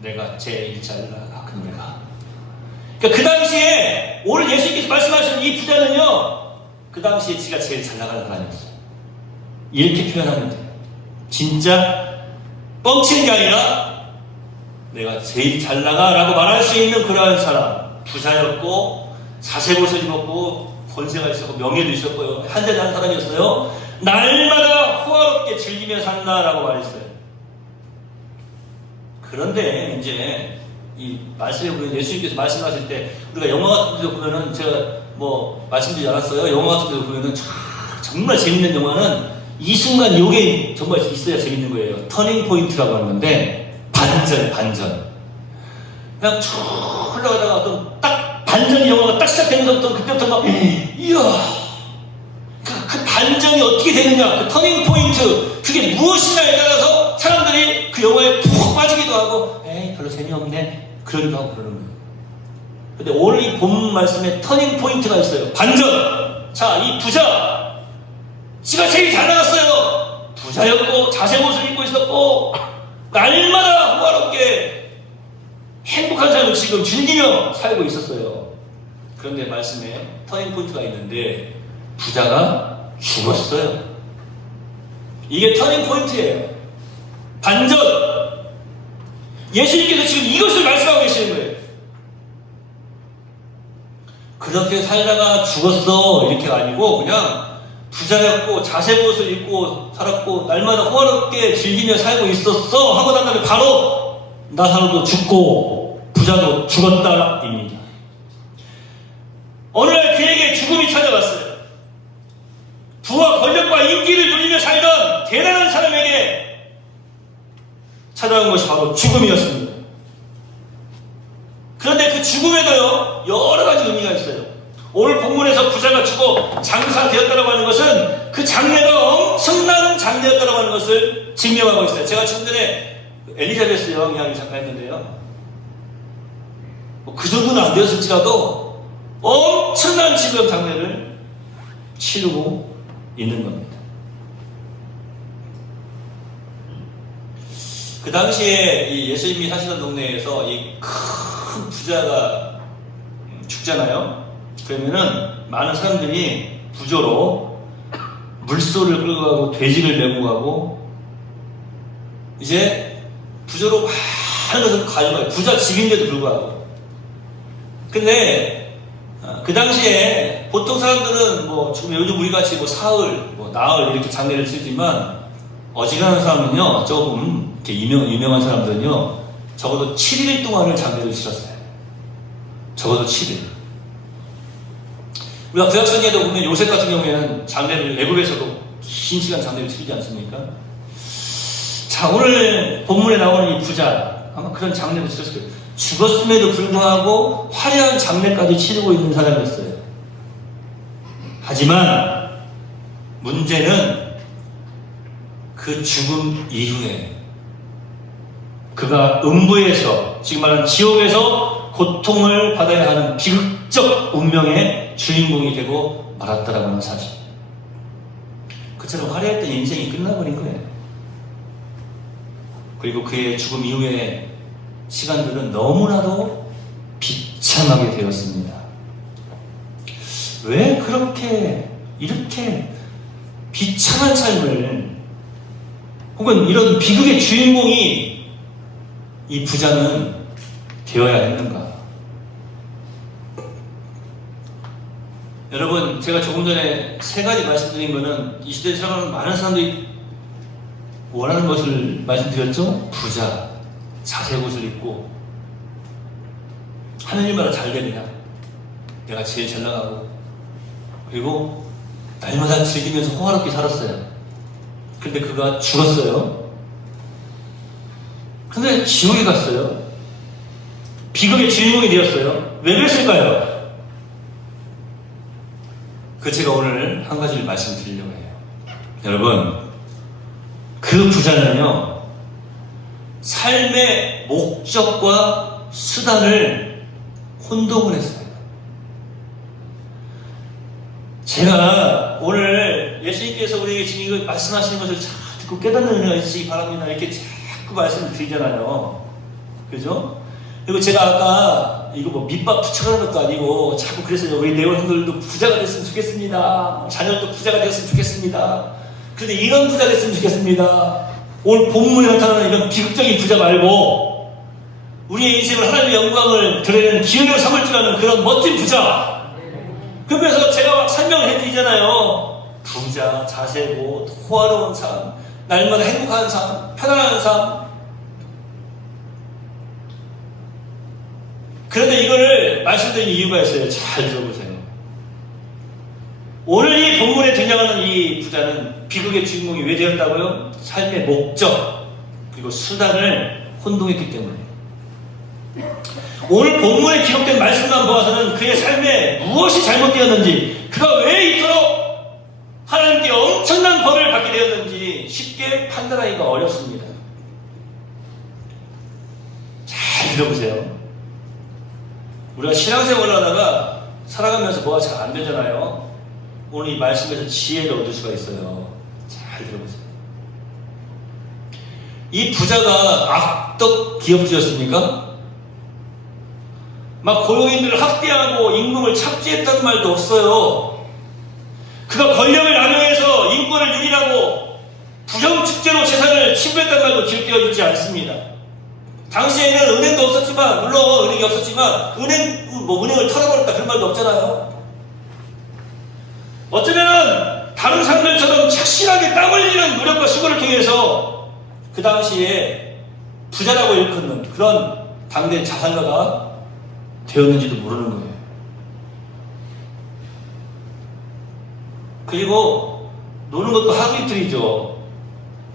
내가 제일 잘 나가 그 노래가. 그러니까 그 당시에 오늘 예수님께서 말씀하시는 이 부자는요 그 당시에 지가 제일 잘 나가는 사람이었어요. 이렇게 표현하면 돼요. 진짜 뻥치는 게 아니라 내가 제일 잘 나가라고 말할 수 있는 그러한 사람. 부자였고 자색 옷을 입었고 권세가 있었고 명예도 있었고요. 한자리하는 사람이었어요. 날마다 호화롭게 즐기며 산다라고 말했어요. 그런데 이제 이 말씀에 보면 예수님께서 말씀하실 때 우리가 영화 같은 데 보면은 제가 뭐 말씀드리지 않았어요. 영화 같은 데 보면은 정말 재밌는 영화는 이 순간 요게 정말 있어야 재밌는 거예요. 터닝 포인트라고 하는 건데 반전. 그냥 쭉 흘러가다가 어떤 딱 반전이 영화가 딱 시작되면서부터 그때부터 막 이야 그 반전이 어떻게 되느냐 그 터닝 포인트 그게 무엇이냐에 따라서 사람들이 그 영화에 푹 빠지기도 하고 에이 별로 재미없네 그러기도 하고 그러는 거예요. 근데 오늘 이 본 말씀에 터닝 포인트가 있어요. 반전. 자, 이 부자 지가 제일 잘 나갔어요. 부자였고 자색 옷을 입고 있었고 날마다 호화롭게 행복한 삶을 지금 즐기며 살고 있었어요. 그런데 말씀에 터닝 포인트가 있는데 부자가 죽었어요. 이게 터닝 포인트예요. 반전. 예수님께서 지금 이것을 말씀하고 계시는 거예요. 그렇게 살다가 죽었어 이렇게가 아니고 그냥 부자였고 자색 옷을 입고 살았고 날마다 호화롭게 즐기며 살고 있었어 하고 난 다음에 바로 나사로도 죽고 부자도 죽었다입니다. 어느 날 그에게 죽음이 찾아왔어요. 부와 권력과 인기를 누리며 살던 대단한 사람에게 찾아온 것이 바로 죽음이었습니다. 그런데 그 죽음에도요 여러 가지 의미가 있어요. 오늘 본문에서 부자가 죽어 장사되었다고 하는 것은 그 장례가 엄청난 장례였다고 하는 것을 증명하고 있어요. 제가 좀 전에 엘리자베스 여왕 이야기 잠깐 했는데요. 그 정도는 안 되었을지라도 엄청난 지금 장례를 치르고 있는 겁니다. 그 당시에 이 예수님이 사시던 동네에서 이 큰 부자가 죽잖아요. 그러면은 많은 사람들이 부조로 물소를 끌고 가고 돼지를 메고 가고 이제 부조로 많은 것을 가져가요. 부자 집인데도 불구하고. 근데 그 당시에 보통 사람들은 뭐 지금 요즘 우리 같이 뭐 사흘, 뭐 나흘 이렇게 장례를 치르지만 어지간한 사람은요 조금 이렇게 유명한 사람들은요 적어도 7일 동안을 장례를 치렀어요. 적어도 7일. 우리가 구약성경에도 보면 요셉 같은 경우에는 장례를 애굽에서도 긴 시간 장례를 치르지 않습니까? 자, 오늘 본문에 나오는 이 부자 아마 그런 장례를 치렀을 거예요. 죽었음에도 불구하고 화려한 장례까지 치르고 있는 사람이었어요. 하지만 문제는 그 죽음 이후에 그가 음부에서 지금 말하는 지옥에서 고통을 받아야 하는 비극적 운명의 주인공이 되고 말았다라고 하는 사실. 그처럼 화려했던 인생이 끝나버린 거예요. 그리고 그의 죽음 이후에 시간들은 너무나도 비참하게 되었습니다. 왜 그렇게 이렇게 비참한 삶을 혹은 이런 비극의 주인공이 이 부자는 되어야 했는가? 여러분, 제가 조금 전에 세 가지 말씀드린 거는 이 시대에 살아가는 많은 사람들이 원하는 것을 말씀드렸죠? 부자, 자색 옷을 입고 하는 일마다 잘 되느냐, 내가 제일 잘 나가고, 그리고 날마다 즐기면서 호화롭게 살았어요. 근데 그가 죽었어요. 근데 지옥에 갔어요. 비극의 주인공이 되었어요. 왜 그랬을까요? 그 제가 오늘 한 가지를 말씀드리려고 해요. 여러분, 그 부자는요 삶의 목적과 수단을 혼동을 했어요. 제가 오늘 예수님께서 우리에게 지금 이거 말씀하시는 것을 잘 듣고 깨닫는 은혜가 있으시기 바랍니다. 이렇게 자꾸 말씀을 드리잖아요. 그죠? 그리고 제가 아까 이거 뭐 밑밥 붙여가는 것도 아니고 자꾸 그랬어요. 우리 내원들도 부자가 됐으면 좋겠습니다. 자녀도 부자가 됐으면 좋겠습니다. 그런데 이런 부자가 됐으면 좋겠습니다. 오늘 본문에 나타나는 이런 비극적인 부자 말고 우리의 인생을 하나님의 영광을 드러내는 기회로 삼을 줄 아는 그런 멋진 부자. 그래서 제가 막 설명을 해드리잖아요. 부자, 자색 옷, 호화로운 삶, 날마다 행복한 삶, 편안한 삶. 그런데 이거를 말씀드린 이유가 있어요. 잘 들어보세요. 오늘 이 본문에 등장하는 이 부자는 비극의 주인공이 왜 되었다고요? 삶의 목적 그리고 수단을 혼동했기 때문에. 오늘 본문에 기록된 말씀만 보아서는 그의 삶에 무엇이 잘못되었는지, 그가 왜 이토록 하나님께 엄청난 벌을 받게 되었는지 쉽게 판단하기가 어렵습니다. 잘 들어보세요. 우리가 신앙생활을 하다가 살아가면서 뭐가 잘 안 되잖아요. 오늘 이 말씀에서 지혜를 얻을 수가 있어요. 잘 들어보세요. 이 부자가 악덕 기업주였습니까? 막 고용인들을 학대하고 임금을 착취했다는 말도 없어요. 그가 권력을 남용해서 인권을 누리라고 부정축제로 재산을 침범했다는 말도 기록되어 있지 않습니다. 당시에는 은행도 없었지만, 물론 은행이 없었지만 은행을 털어버렸다 그런 말도 없잖아요. 어쩌면 다른 사람들처럼 착실하게 땀 흘리는 노력과 수고를 통해서 그 당시에 부자라고 일컫는 그런 당대 자산가가 되었는지도 모르는 거예요. 그리고 노는 것도 하루 이틀이죠.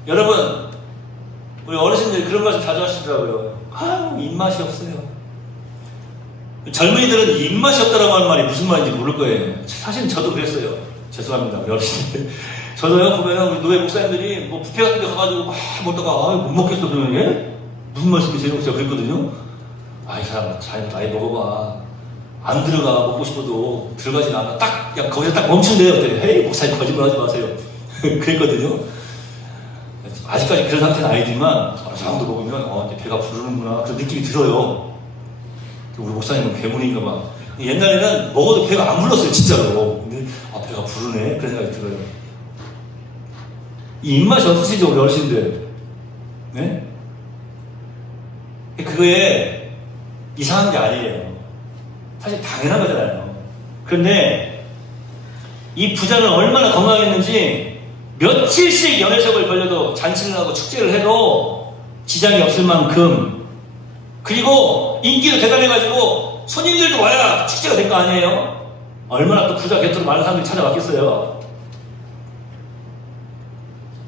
여러분, 우리 어르신들이 그런 말씀 자주 하시더라고요. 아유, 입맛이 없어요. 젊은이들은 입맛이 없다라고 하는 말이 무슨 말인지 모를 거예요. 사실 저도 그랬어요. 죄송합니다, 우리 어르신들. 저도요, 보면 우리 노예 목사님들이 뭐 뷔페 같은 데 가가지고 막 먹다가, 아유, 못 먹겠어, 그러면, 예? 무슨 말씀이세요? 제가 그랬거든요. 아, 이 사람 잘 많이 먹어봐. 안 들어가, 먹고 싶어도 들어가진 않아. 딱, 그냥 거기서 딱 멈춘대요. 헤이, 목사님 거짓말 하지 마세요. 그랬거든요. 아직까지 그런 상태는 아니지만, 사람도 먹으면, 이제 배가 부르는구나. 그런 느낌이 들어요. 우리 목사님은 괴물인가 봐. 옛날에는 먹어도 배가 안 불렀어요, 진짜로. 근데, 배가 부르네. 그런 생각이 들어요. 이 입맛이 없으시죠, 우리 어르신들? 네? 그거에 이상한 게 아니에요. 사실 당연한 거잖아요. 그런데 이 부자는 얼마나 건강했는지 며칠씩 연회석을 벌려도 잔치를 하고 축제를 해도 지장이 없을 만큼, 그리고 인기도 대단해가지고 손님들도 와야 축제가 될 거 아니에요? 얼마나 또 부자 곁으로 많은 사람들이 찾아왔겠어요?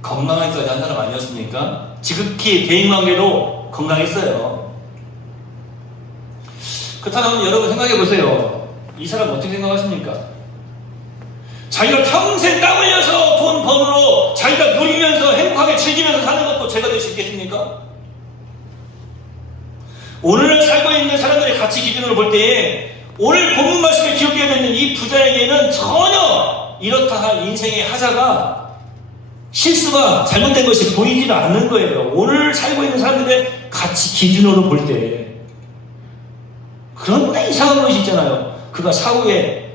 건강하기까지 한 사람 아니었습니까? 지극히 대인관계도 건강했어요. 그렇다면 여러분 생각해 보세요. 이 사람 어떻게 생각하십니까? 자기가 평생 땀 흘려서 돈 번으로 자기가 누리면서 행복하게 즐기면서 사는 것도 죄가 될 수 있겠습니까? 오늘날 살고 있는 사람들의 가치 기준으로 볼 때에 오늘 본문 말씀에 기록되어 있는 이 부자에게는 전혀 이렇다 할 인생의 하자가, 실수가 잘못된 것이 보이지도 않는 거예요. 오늘 살고 있는 사람들의 가치 기준으로 볼 때. 그런데 이상한 것이 있잖아요. 그가 사후에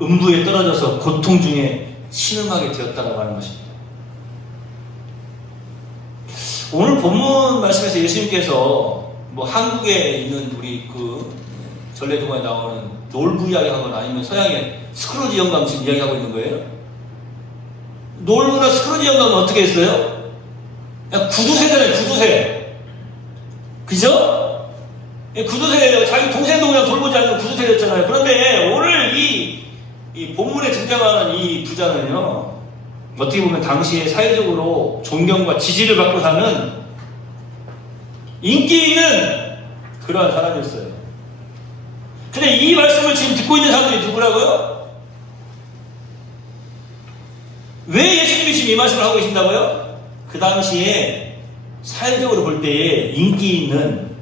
음부에 떨어져서 고통 중에 신음하게 되었다고 하는 것입니다. 오늘 본문 말씀에서 예수님께서 뭐 한국에 있는 우리 그 전래동화에 나오는 놀부 이야기하거나 아니면 서양의 스크루지 영감 지금 이야기하고 있는 거예요. 놀부나 스크루지 영감은 어떻게 했어요? 그냥 구두쇠잖아요, 구두쇠. 그죠? 구두쇠예요. 자기 동생도 그냥 돌보지 않는 구두쇠였잖아요. 그런데 오늘 이 본문에 등장하는 이 부자는요, 어떻게 보면 당시에 사회적으로 존경과 지지를 받고 사는 인기 있는 그러한 사람이었어요. 근데 이 말씀을 지금 듣고 있는 사람들이 누구라고요? 왜 예수님이 지금 이 말씀을 하고 계신다고요? 그 당시에 사회적으로 볼 때에 인기 있는,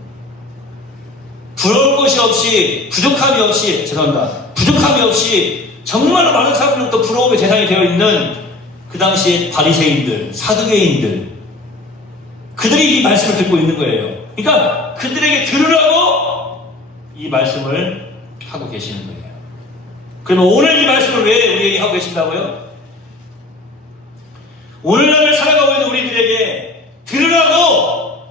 부러울 것이 없이, 부족함이 없이 정말로 많은 사람들로부터 부러움의 대상이 되어 있는 그 당시에 바리새인들, 사두개인들, 그들이 이 말씀을 듣고 있는 거예요. 그러니까 그들에게 들으라고 이 말씀을 하고 계시는 거예요. 그러면 오늘 이 말씀을 왜 우리에게 하고 계신다고요? 오늘날을 살아가고 있는 우리들에게 들으라고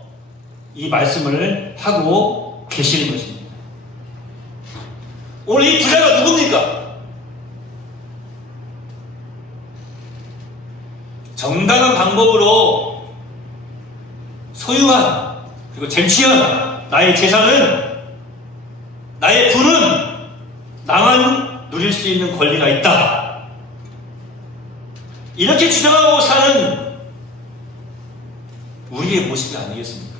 이 말씀을 하고 계시는 것입니다. 오늘 이 부자가 누굽니까? 정당한 방법으로 소유한, 그리고 쟁취한 나의 재산은, 나의 부는 나만 누릴 수 있는 권리가 있다. 이렇게 주장하고 사는 우리의 모습이 아니겠습니까?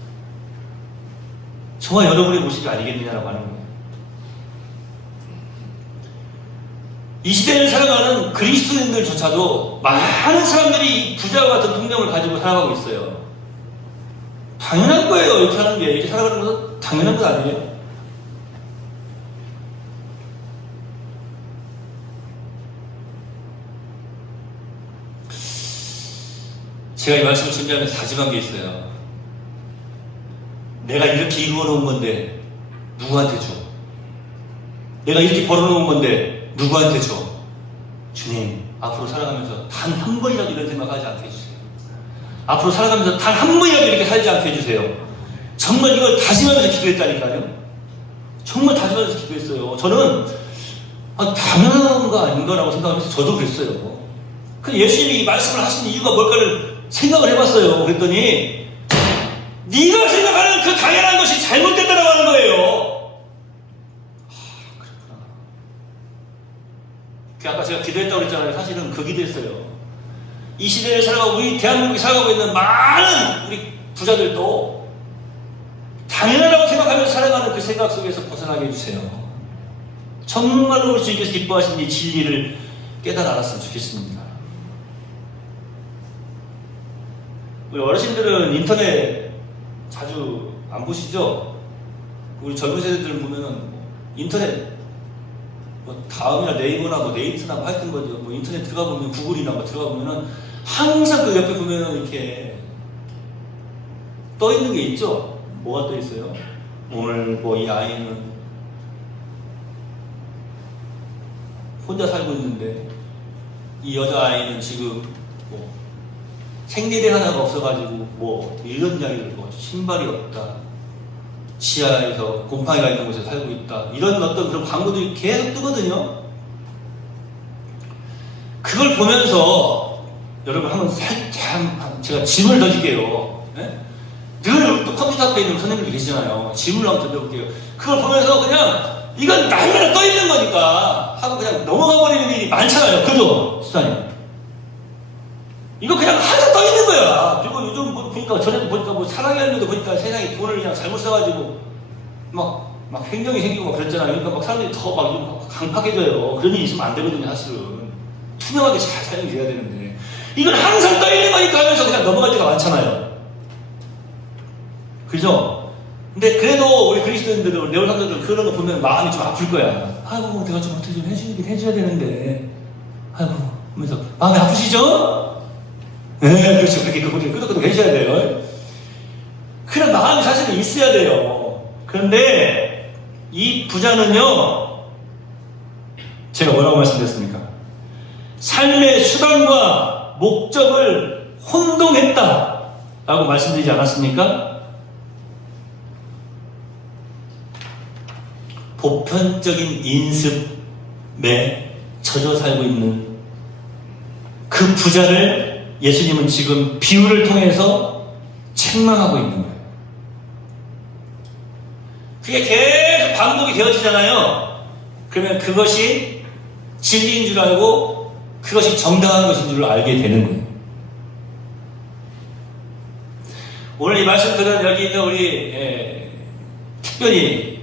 저와 여러분의 모습이 아니겠느냐라고 하는 거예요. 이 시대를 살아가는 그리스도인들조차도 많은 사람들이 부자와 같은 통념을 가지고 살아가고 있어요. 당연한 거예요. 이렇게 하는 게, 이렇게 살아가는 것은 당연한 것 아니에요? 제가 이 말씀을 준비하면서 다짐한 게 있어요. 내가 이렇게 이루어놓은 건데 누구한테 줘? 내가 이렇게 벌어놓은 건데 누구한테 줘? 주님, 앞으로 살아가면서 단 한 번이라도 이런 생각하지 않게 해주세요. 앞으로 살아가면서 단 한 번이라도 이렇게 살지 않게 해주세요. 정말 이걸 다짐하면서 기도했다니까요. 정말 다짐하면서 기도했어요. 저는 당연한 거 아닌가라고 생각하면서 저도 그랬어요. 그 예수님이 이 말씀을 하신 이유가 뭘까를 생각을 해봤어요. 그랬더니 네가 생각하는 그 당연한 것이 잘못됐다고 하는 거예요. 그렇구나. 아까 제가 기도했다고 그랬잖아요. 사실은 그 기도했어요. 이 시대를 살아가고 우리 대한민국이 살아가고 있는 많은 우리 부자들도 당연하다고 생각하면서 살아가는 그 생각 속에서 벗어나게 해주세요. 정말로 우리 주님께서 기뻐하시는 이 진리를 깨달아 알았으면 좋겠습니다. 우리 어르신들은 인터넷 자주 안 보시죠? 우리 젊은 세대들 보면은 인터넷 뭐 다음이나 네이버나 뭐 네이트나 뭐 하여튼 뭐 인터넷 들어가 보면 구글이나 뭐 들어가 보면은 항상 그 옆에 보면은 이렇게 떠 있는 게 있죠? 뭐가 떠 있어요? 오늘 뭐 이 아이는 혼자 살고 있는데 이 여자아이는 지금 뭐 생리대 하나가 없어가지고 뭐 이런 이야기를 뭐 신발이 없다, 지하에서 곰팡이가 있는 곳에 살고 있다, 이런 어떤 그런 광고들이 계속 뜨거든요. 그걸 보면서 여러분 한번 살짝 제가 짐을 던질게요. 네? 늘 또 컴퓨터 앞에 있는 선생님들 계시잖아요. 짐을 한번 던져볼게요. 그걸 보면서 그냥 이건 날마다 떠 있는 거니까 하고 그냥 넘어가 버리는 일이 많잖아요. 그죠? 수사님. 이거 그냥 항상 떠 있는 거야. 그리고 요즘 보니까 전에도 보니까 뭐 사랑의 열매도 보니까 세상에 돈을 그냥 잘못 써가지고 막 횡령이 생기고 막 그랬잖아요. 그러니까 막 사람들이 더 막 강팍해져요. 그런 일이 있으면 안 되거든요, 사실은. 투명하게 잘 사용이 돼야 되는데. 이건 항상 떠 있는 거니까 하면서 그냥 넘어갈 때가 많잖아요. 그죠? 근데 그래도 우리 그리스도인들은, 네오 사람들은 그런 거 보면 마음이 좀 아플 거야. 아이고, 내가 좀 어떻게 좀 해주긴 해줘야 되는데. 아이고, 하면서. 마음이 아프시죠? 네, 그렇죠. 그렇게 그분들이 끄덕끄덕 해줘야 돼요. 그런 마음이 사실은 있어야 돼요. 그런데 이 부자는요, 제가 뭐라고 말씀드렸습니까? 삶의 수단과 목적을 혼동했다 라고 말씀드리지 않았습니까? 보편적인 인습에 젖어 살고 있는 그 부자를 예수님은 지금 비유를 통해서 책망하고 있는 거예요. 그게 계속 반복이 되어지잖아요. 그러면 그것이 진리인 줄 알고 그것이 정당한 것인 줄 알게 되는 거예요. 오늘 이 말씀 들은 여기 있는 우리 특별히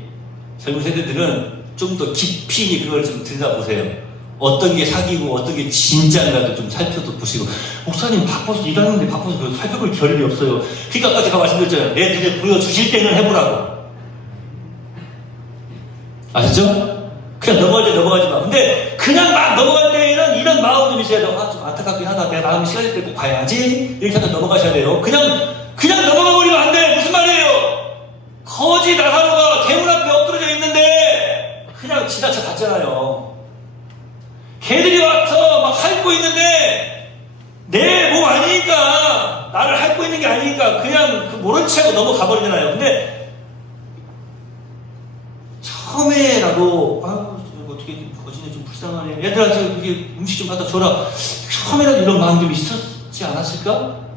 젊은 세대들은 좀 더 깊이 그걸 좀 들여다보세요. 어떤 게 사기고 어떤 게 진짜인가도 좀 살펴도 보시고. 목사님 바빠서 일하는데 바빠서 살펴볼 겨를이 없어요. 그러니까 아까 제가 말씀드렸잖아요. 내 눈에 보여주실 때는 해보라고. 아셨죠? 그냥 넘어가지 마. 근데 그냥 막 넘어갈 때에는 이런 마음이 좀 있어야 돼요. 좀 안타깝긴 하다. 내가 다음에 시간이 될 때 꼭 봐야지. 이렇게 하다 넘어가셔야 돼요. 그냥 넘어가 버리면 안 돼. 무슨 말이에요? 거지 나사로가 대문 앞에 엎드려져 있는데 그냥 지나쳐 갔잖아요. 개들이 와서 막 핥고 있는데 내 몸 아니니까, 나를 핥고 있는 게 아니니까 그냥 그 모른 체하고 넘어가 버리잖아요. 근데 처음에라도 어떻게 거지네 좀 불쌍하네, 얘들아 저 그게 음식 좀 갖다 줘라, 처음에라도 이런 마음 좀 있었지 않았을까?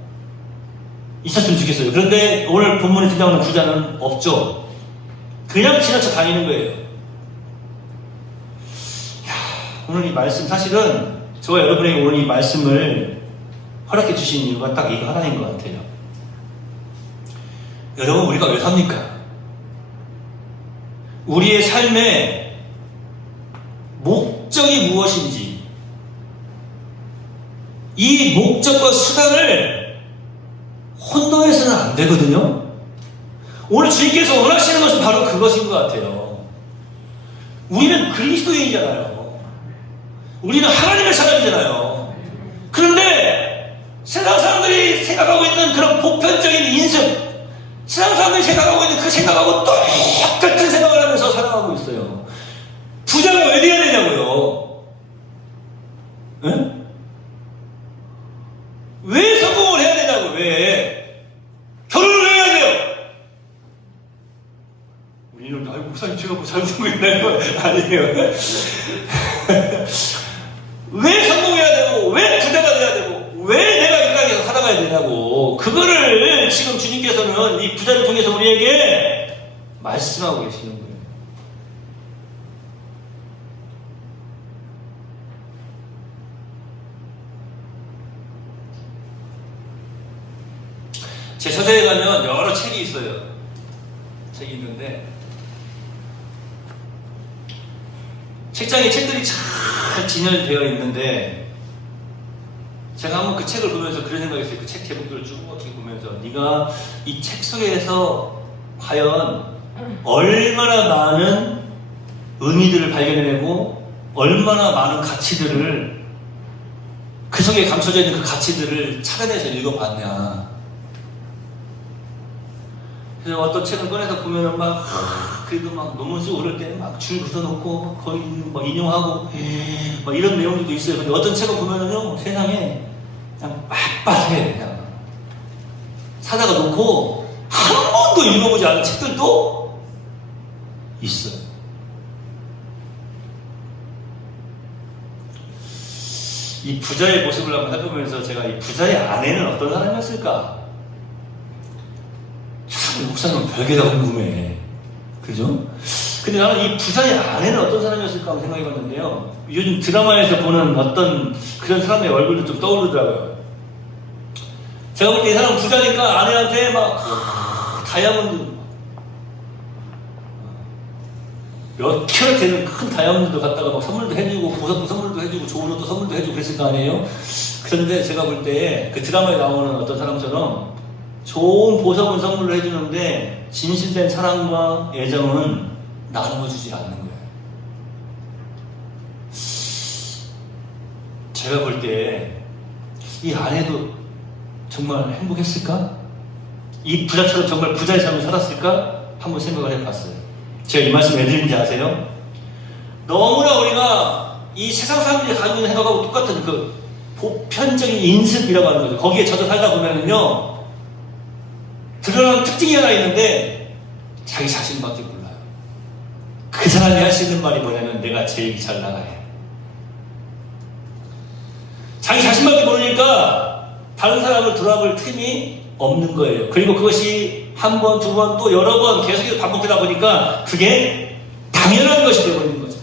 있었으면 좋겠어요. 그런데 오늘 본문에 등장하는 부자는 없죠. 그냥 지나쳐 다니는 거예요. 오늘 이 말씀, 사실은 저와 여러분에게 오늘 이 말씀을 허락해 주신 이유가 딱 이거 하나인 것 같아요. 여러분, 우리가 왜 삽니까? 우리의 삶의 목적이 무엇인지, 이 목적과 수단을 혼동해서는 안 되거든요. 오늘 주님께서 원하시는 것은 바로 그것인 것 같아요. 우리는 그리스도인이잖아요. 우리는 하나님의 사람이잖아요. 그런데 세상 사람들이 생각하고 있는 그런 보편적인 인습, 세상 사람들이 생각하고 있는 그 생각하고 똑같은 생각을 하면서 살아가고 있어요. 부자가 왜 돼야 되냐고요? 네? 왜 성공을 해야 되냐고? 왜? 결혼을 왜 해야 돼요? 우리는 아이고 목사님 제가 뭐 잘못한 거 있나요? 아니에요. 왜 성공해야 되고 왜 부자가 그거를 지금 주님께서는 이 부자를 통해서 우리에게 말씀하고 계시는 거예요. 제 서재에 가면 여러 책이 있어요. 책이 있는데 책장에 책들이 잘 진열되어 있는데 제가 한번 그 책을 보면서 그런 생각이 있어요. 그 책 제목들을 쭉 어떻게 보면서 네가 이 책 속에서 과연 얼마나 많은 의미들을 발견해내고 얼마나 많은 가치들을 그 속에 감춰져 있는 그 가치들을 찾아내서 읽어봤냐. 그래서 어떤 책을 꺼내서 보면은 막 그래도 막 논문 쓰고 그럴 때 막 줄 붙여놓고 거의 막 인용하고 막 이런 내용들도 있어요. 근데 어떤 책을 보면은요 세상에 그냥 빳빳해 그냥 사다가 놓고 한 번도 읽어보지 않은 책들도 있어요. 이 부자의 모습을 한번 살펴보면서 제가 이 부자의 아내는 어떤 사람이었을까? 참 목사님 별게 다 궁금해. 그죠? 근데 나는 이 부자의 아내는 어떤 사람이었을까 하고 생각해 봤는데요. 요즘 드라마에서 보는 어떤 그런 사람의 얼굴도 좀 떠오르더라고요. 제가 볼 때 이 사람은 부자니까 아내한테 막 다이아몬드 몇 킬로 되는 큰 다이아몬드도 갖다가 막 선물도 해주고 보석도 선물도 해주고 좋은 옷도 선물도 해주고 그랬을 거 아니에요. 그런데 제가 볼 때 그 드라마에 나오는 어떤 사람처럼 좋은 보석은 선물로 해주는데 진실된 사랑과 애정은 나누어주지 않는 거예요. 제가 볼 때 이 아내도 정말 행복했을까? 이 부자처럼 정말 부자의 삶을 살았을까? 한번 생각을 해봤어요. 제가 이 말씀 왜 드리는지 아세요? 너무나 우리가 이 세상 사람들이 가지고 있는 생각하고 똑같은 그 보편적인 인습이라고 하는 거죠. 거기에 젖어 살다 보면은요 드러나는 특징이 하나 있는데 자기 자신밖에 몰라요. 그 사람이 할 수 있는 말이 뭐냐면 내가 제일 잘 나가야 해. 자기 자신밖에 모르니까 다른 사람을 돌아볼 틈이 없는 거예요. 그리고 그것이 한 번, 두 번, 또 여러 번 계속해서 반복되다 보니까 그게 당연한 것이 되어버리는 거죠.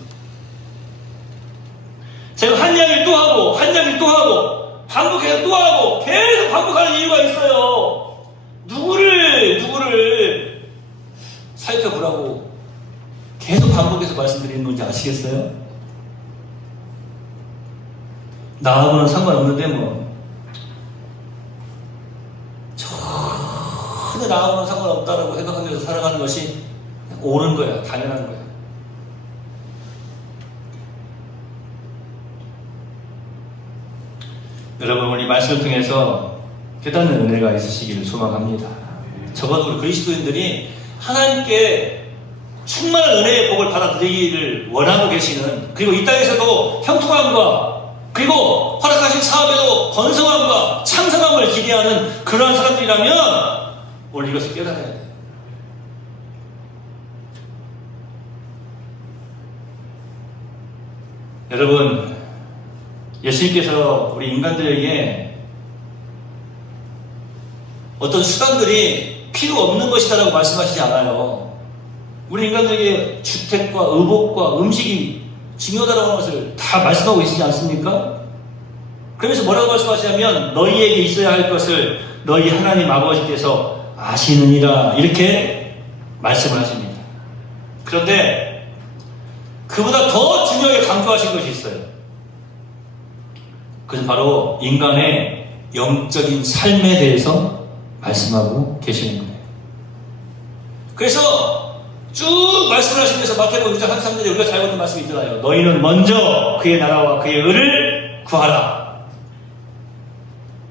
제가 한 이야기를 또 하고 한 이야기를 또 하고 반복해서 또 하고 계속 반복하는 이유가 있어요. 누구를 살펴보라고 계속 반복해서 말씀드리는 건지 아시겠어요? 나하고는 상관없는데 뭐 전혀 나하고는 상관없다라고 생각하면서 살아가는 것이 옳은 거야. 당연한 거야. 여러분 오늘 이 말씀을 통해서 깨닫는 은혜가 있으시기를 소망합니다. 적어도 우리 그리스도인들이 하나님께 충만한 은혜의 복을 받아들이기를 원하고 계시는, 그리고 이 땅에서도 형통함과 그리고 허락하신 사업에도 건성함과 창성함을 기대하는 그러한 사람들이라면 오늘 이것을 깨달아야 돼요. 여러분, 예수님께서 우리 인간들에게 어떤 수단들이 필요 없는 것이다라고 말씀하시지 않아요. 우리 인간들에게 주택과 의복과 음식이 중요하다는 것을 다 말씀하고 계시지 않습니까? 그러면서 뭐라고 말씀하시냐면 너희에게 있어야 할 것을 너희 하나님 아버지께서 아시느니라 이렇게 말씀을 하십니다. 그런데 그보다 더 중요하게 강조하신 것이 있어요. 그것은 바로 인간의 영적인 삶에 대해서 말씀하고 계시는 거예요. 그래서 쭉 말씀을 하시면서 마태복음 6장 33절에 우리가 잘 보는 말씀이 있잖아요. 너희는 먼저 그의 나라와 그의 의를 구하라.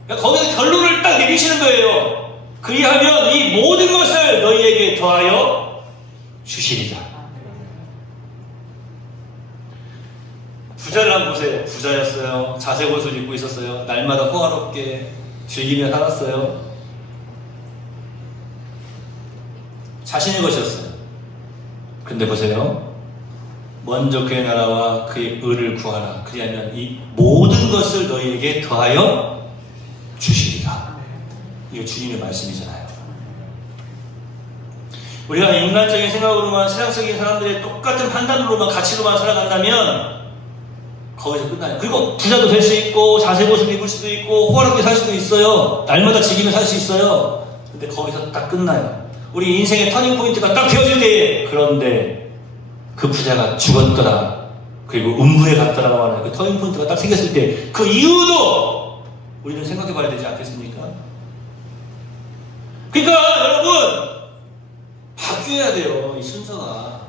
그러니까 거기서 결론을 딱 내리시는 거예요. 그리하면 이 모든 것을 너희에게 더하여 주시리라. 부자를 한번 보세요. 부자였어요. 자색 옷을 입고 있었어요. 날마다 호화롭게 즐기며 살았어요. 자신의 것이었어요. 근데 보세요. 먼저 그의 나라와 그의 의를 구하라. 그리하면 이 모든 것을 너희에게 더하여 주시리라. 이거 주님의 말씀이잖아요. 우리가 인간적인 생각으로만, 세상적인 사람들의 똑같은 판단으로만, 가치로만 살아간다면 거기서 끝나요. 그리고 부자도 될 수 있고, 자색 옷을 입을 수도 있고, 호화롭게 살 수도 있어요. 날마다 즐기며 살 수 있어요. 근데 거기서 딱 끝나요. 우리 인생의 터닝포인트가 딱 되어질 때, 그런데 그 부자가 죽었더라, 그리고 음부에 갔더라고 하는 그 터닝포인트가 딱 생겼을 때 그 이유도 우리는 생각해 봐야 되지 않겠습니까? 그러니까 여러분, 바뀌어야 돼요. 이 순서가.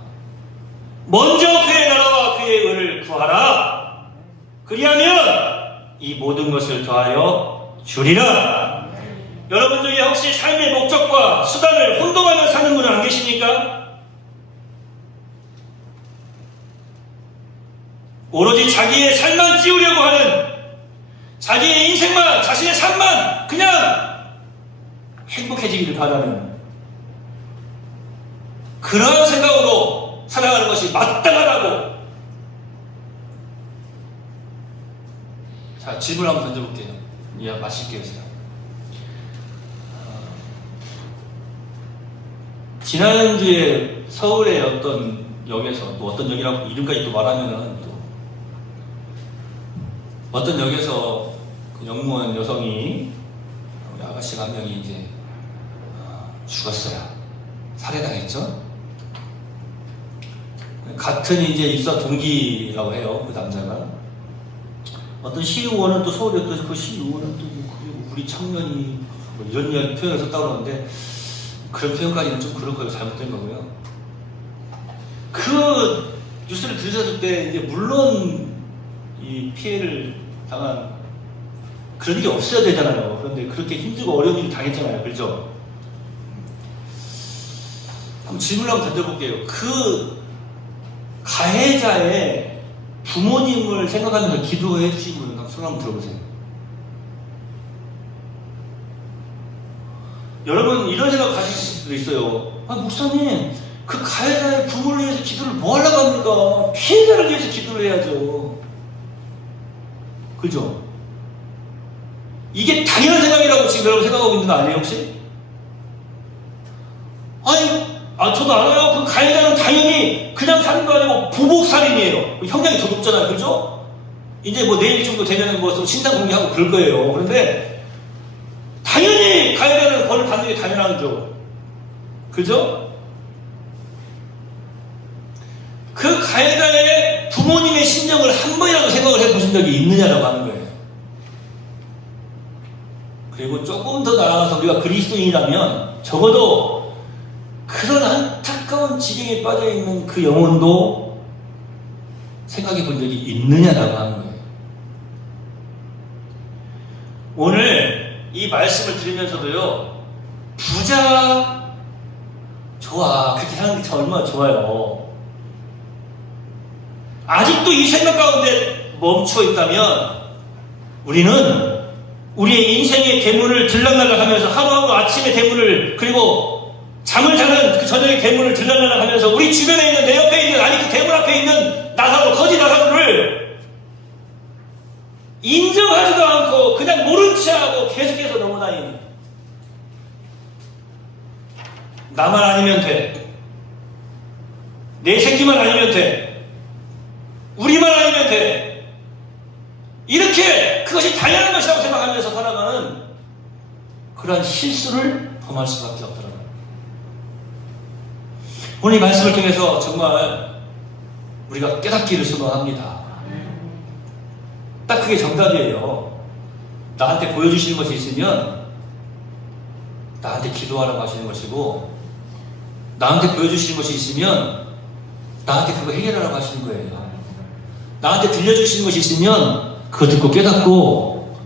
먼저 그의 나라와 그의 의를 구하라. 그리하면 이 모든 것을 더하여 주리라. 여러분 중에 혹시 삶의 목적과 수단을 혼동하며 사는 분은 안 계십니까? 오로지 자기의 삶만 찌우려고 하는, 자기의 인생만, 자신의 삶만 그냥 행복해지기를 바라는 그러한 생각으로 살아가는 것이 마땅하다고. 자, 질문 한번 던져볼게요. 예, 마실게요, 제가. 지난주에 서울의 어떤 역에서, 또 어떤 역이라고 이름까지 또 말하면은 또 어떤 역에서 그 영무원 여성이, 우리 아가씨가 한 명이 이제 죽었어요. 살해당했죠? 같은 이제 입사 동기라고 해요, 그 남자가. 어떤 시의원은 또 서울에 또 그 시의원은 또 우리 청년이 뭐 이런 이야기 표현을 썼다고 그러는데, 그런 표현까지는 좀 그럴 거예요. 잘못된 거고요. 그 뉴스를 들으셨을 때, 이제 물론 이 피해를 당한 그런 일이 없어야 되잖아요. 그런데 그렇게 힘들고 어려운 일을 당했잖아요. 그렇죠? 한번 질문을 한번 던져볼게요. 그 가해자의 부모님을 생각하면서 기도해 주신 분은 손 한번 들어보세요. 여러분, 이런 생각 가지실 수도 있어요. 아, 목사님, 그 가해자의 부모를 위해서 기도를 뭐 하려고 합니까? 피해자를 위해서 기도를 해야죠. 그죠? 이게 당연한 생각이라고 지금 여러분 생각하고 있는 거 아니에요, 혹시? 아니, 저도 알아요. 그 가해자는 당연히 그냥 살인 거 아니고 보복살인이에요. 형량이 더 높잖아요. 그죠? 이제 뭐 내일 정도 되면 뭐 좀 신상 공개하고 그럴 거예요. 그런데 당연히 가해자는 벌을 받는 게 당연하죠. 그죠? 그 가해자의 부모님의 심정을 한 번이라도 생각을 해보신 적이 있느냐라고 하는 거예요. 그리고 조금 더 나아가서 우리가 그리스도인이라면 적어도 그런 안타까운 지경에 빠져있는 그 영혼도 생각해 본 적이 있느냐라고 하는 거예요. 오늘 이 말씀을 들으면서도요, 부자 좋아, 그렇게 하는 게 참 얼마나 좋아요. 아직도 이 생각 가운데 멈추어 있다면 우리는 우리의 인생의 대문을 들락날락하면서, 하루하루 아침의 대문을, 그리고 잠을 자는 그 저녁의 대문을 들락날락하면서 우리 주변에 있는, 내 옆에 있는, 아니 그 대문 앞에 있는 나사로, 거지 나사로를 인정하지도 않고 그냥 모른 체 하고 계속해서 넘어다니는, 나만 아니면 돼, 내 새끼만 아니면 돼, 우리만 아니면 돼, 이렇게 그것이 당연한 것이라고 생각하면서 살아가는 그러한 실수를 범할 수밖에 없더라고요. 오늘 이 말씀을 통해서 정말 우리가 깨닫기를 소망합니다. 딱 그게 정답이에요. 나한테 보여주시는 것이 있으면 나한테 기도하라고 하시는 것이고, 나한테 보여주시는 것이 있으면 나한테 그거 해결하라고 하시는 거예요. 나한테 들려주시는 것이 있으면 그거 듣고 깨닫고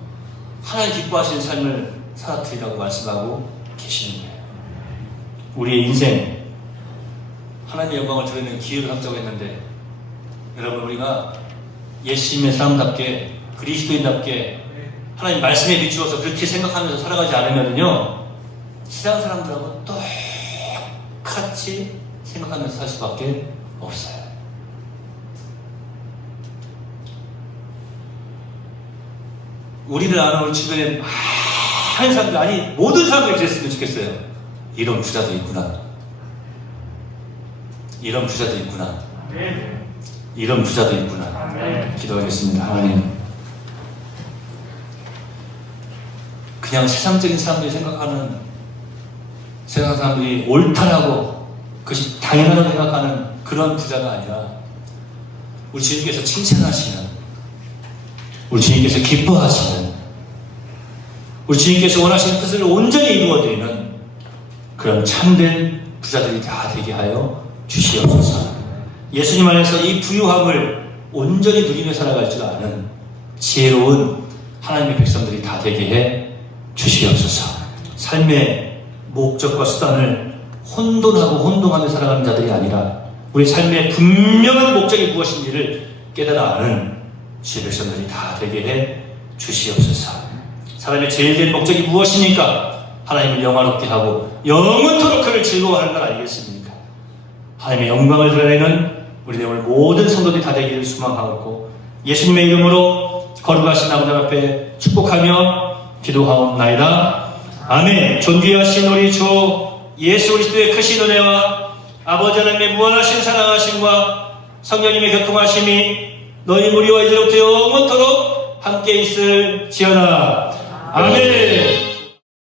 하나님 기뻐하시는 삶을 살아드리라고 말씀하고 계시는 거예요. 우리의 인생 하나님의 영광을 드리는 기회를 함자고 했는데, 여러분, 우리가 예수님의 사람답게, 그리스도인답게 하나님 말씀에 비추어서 그렇게 생각하면서 살아가지 않으면요, 세상 사람들하고 똑같이 생각하면서 살 수밖에 없어요. 우리를 아는 우리 주변에 많은 사람들, 아니 모든 사람들이 그랬으면 좋겠어요. 이런 부자도 있구나. 이런 부자도 있구나. 이런 부자도 있구나. 기도하겠습니다. 하나님, 그냥 세상적인 사람들이 생각하는, 세상 사람들이 옳다라고 그것이 당연하다고 생각하는 그런 부자가 아니라 우리 주님께서 칭찬하시는, 우리 주님께서 기뻐하시는, 우리 주님께서 원하시는 뜻을 온전히 이루어드리는 그런 참된 부자들이 다 되게 하여 주시옵소서. 예수님 안에서 이 부유함을 온전히 누리며 살아갈 줄 아는 지혜로운 하나님의 백성들이 다 되게 해 주시옵소서. 삶의 목적과 수단을 혼돈하고 혼동하며 살아가는 자들이 아니라 우리 삶의 분명한 목적이 무엇인지를 깨달아 아는 주의 백성들이 다 되게 해 주시옵소서. 사람의 제일 된 목적이 무엇입니까? 하나님을 영화롭게 하고 영원토록 그를 즐거워하는 걸 알겠습니까? 하나님의 영광을 드러내는 우리 오늘 모든 성도들이 다 되기를 소망하고 예수님의 이름으로 거룩하신 아버지 앞에 축복하며 기도하옵나이다. 아멘. 존귀하신 우리 주 예수 그리스도의 크신 은혜와 아버지 하나님의 무한하신 사랑하심과 성령님의 교통하심이 너희 무리와 이제로부터 영원토록 함께 있을지어다. 아멘.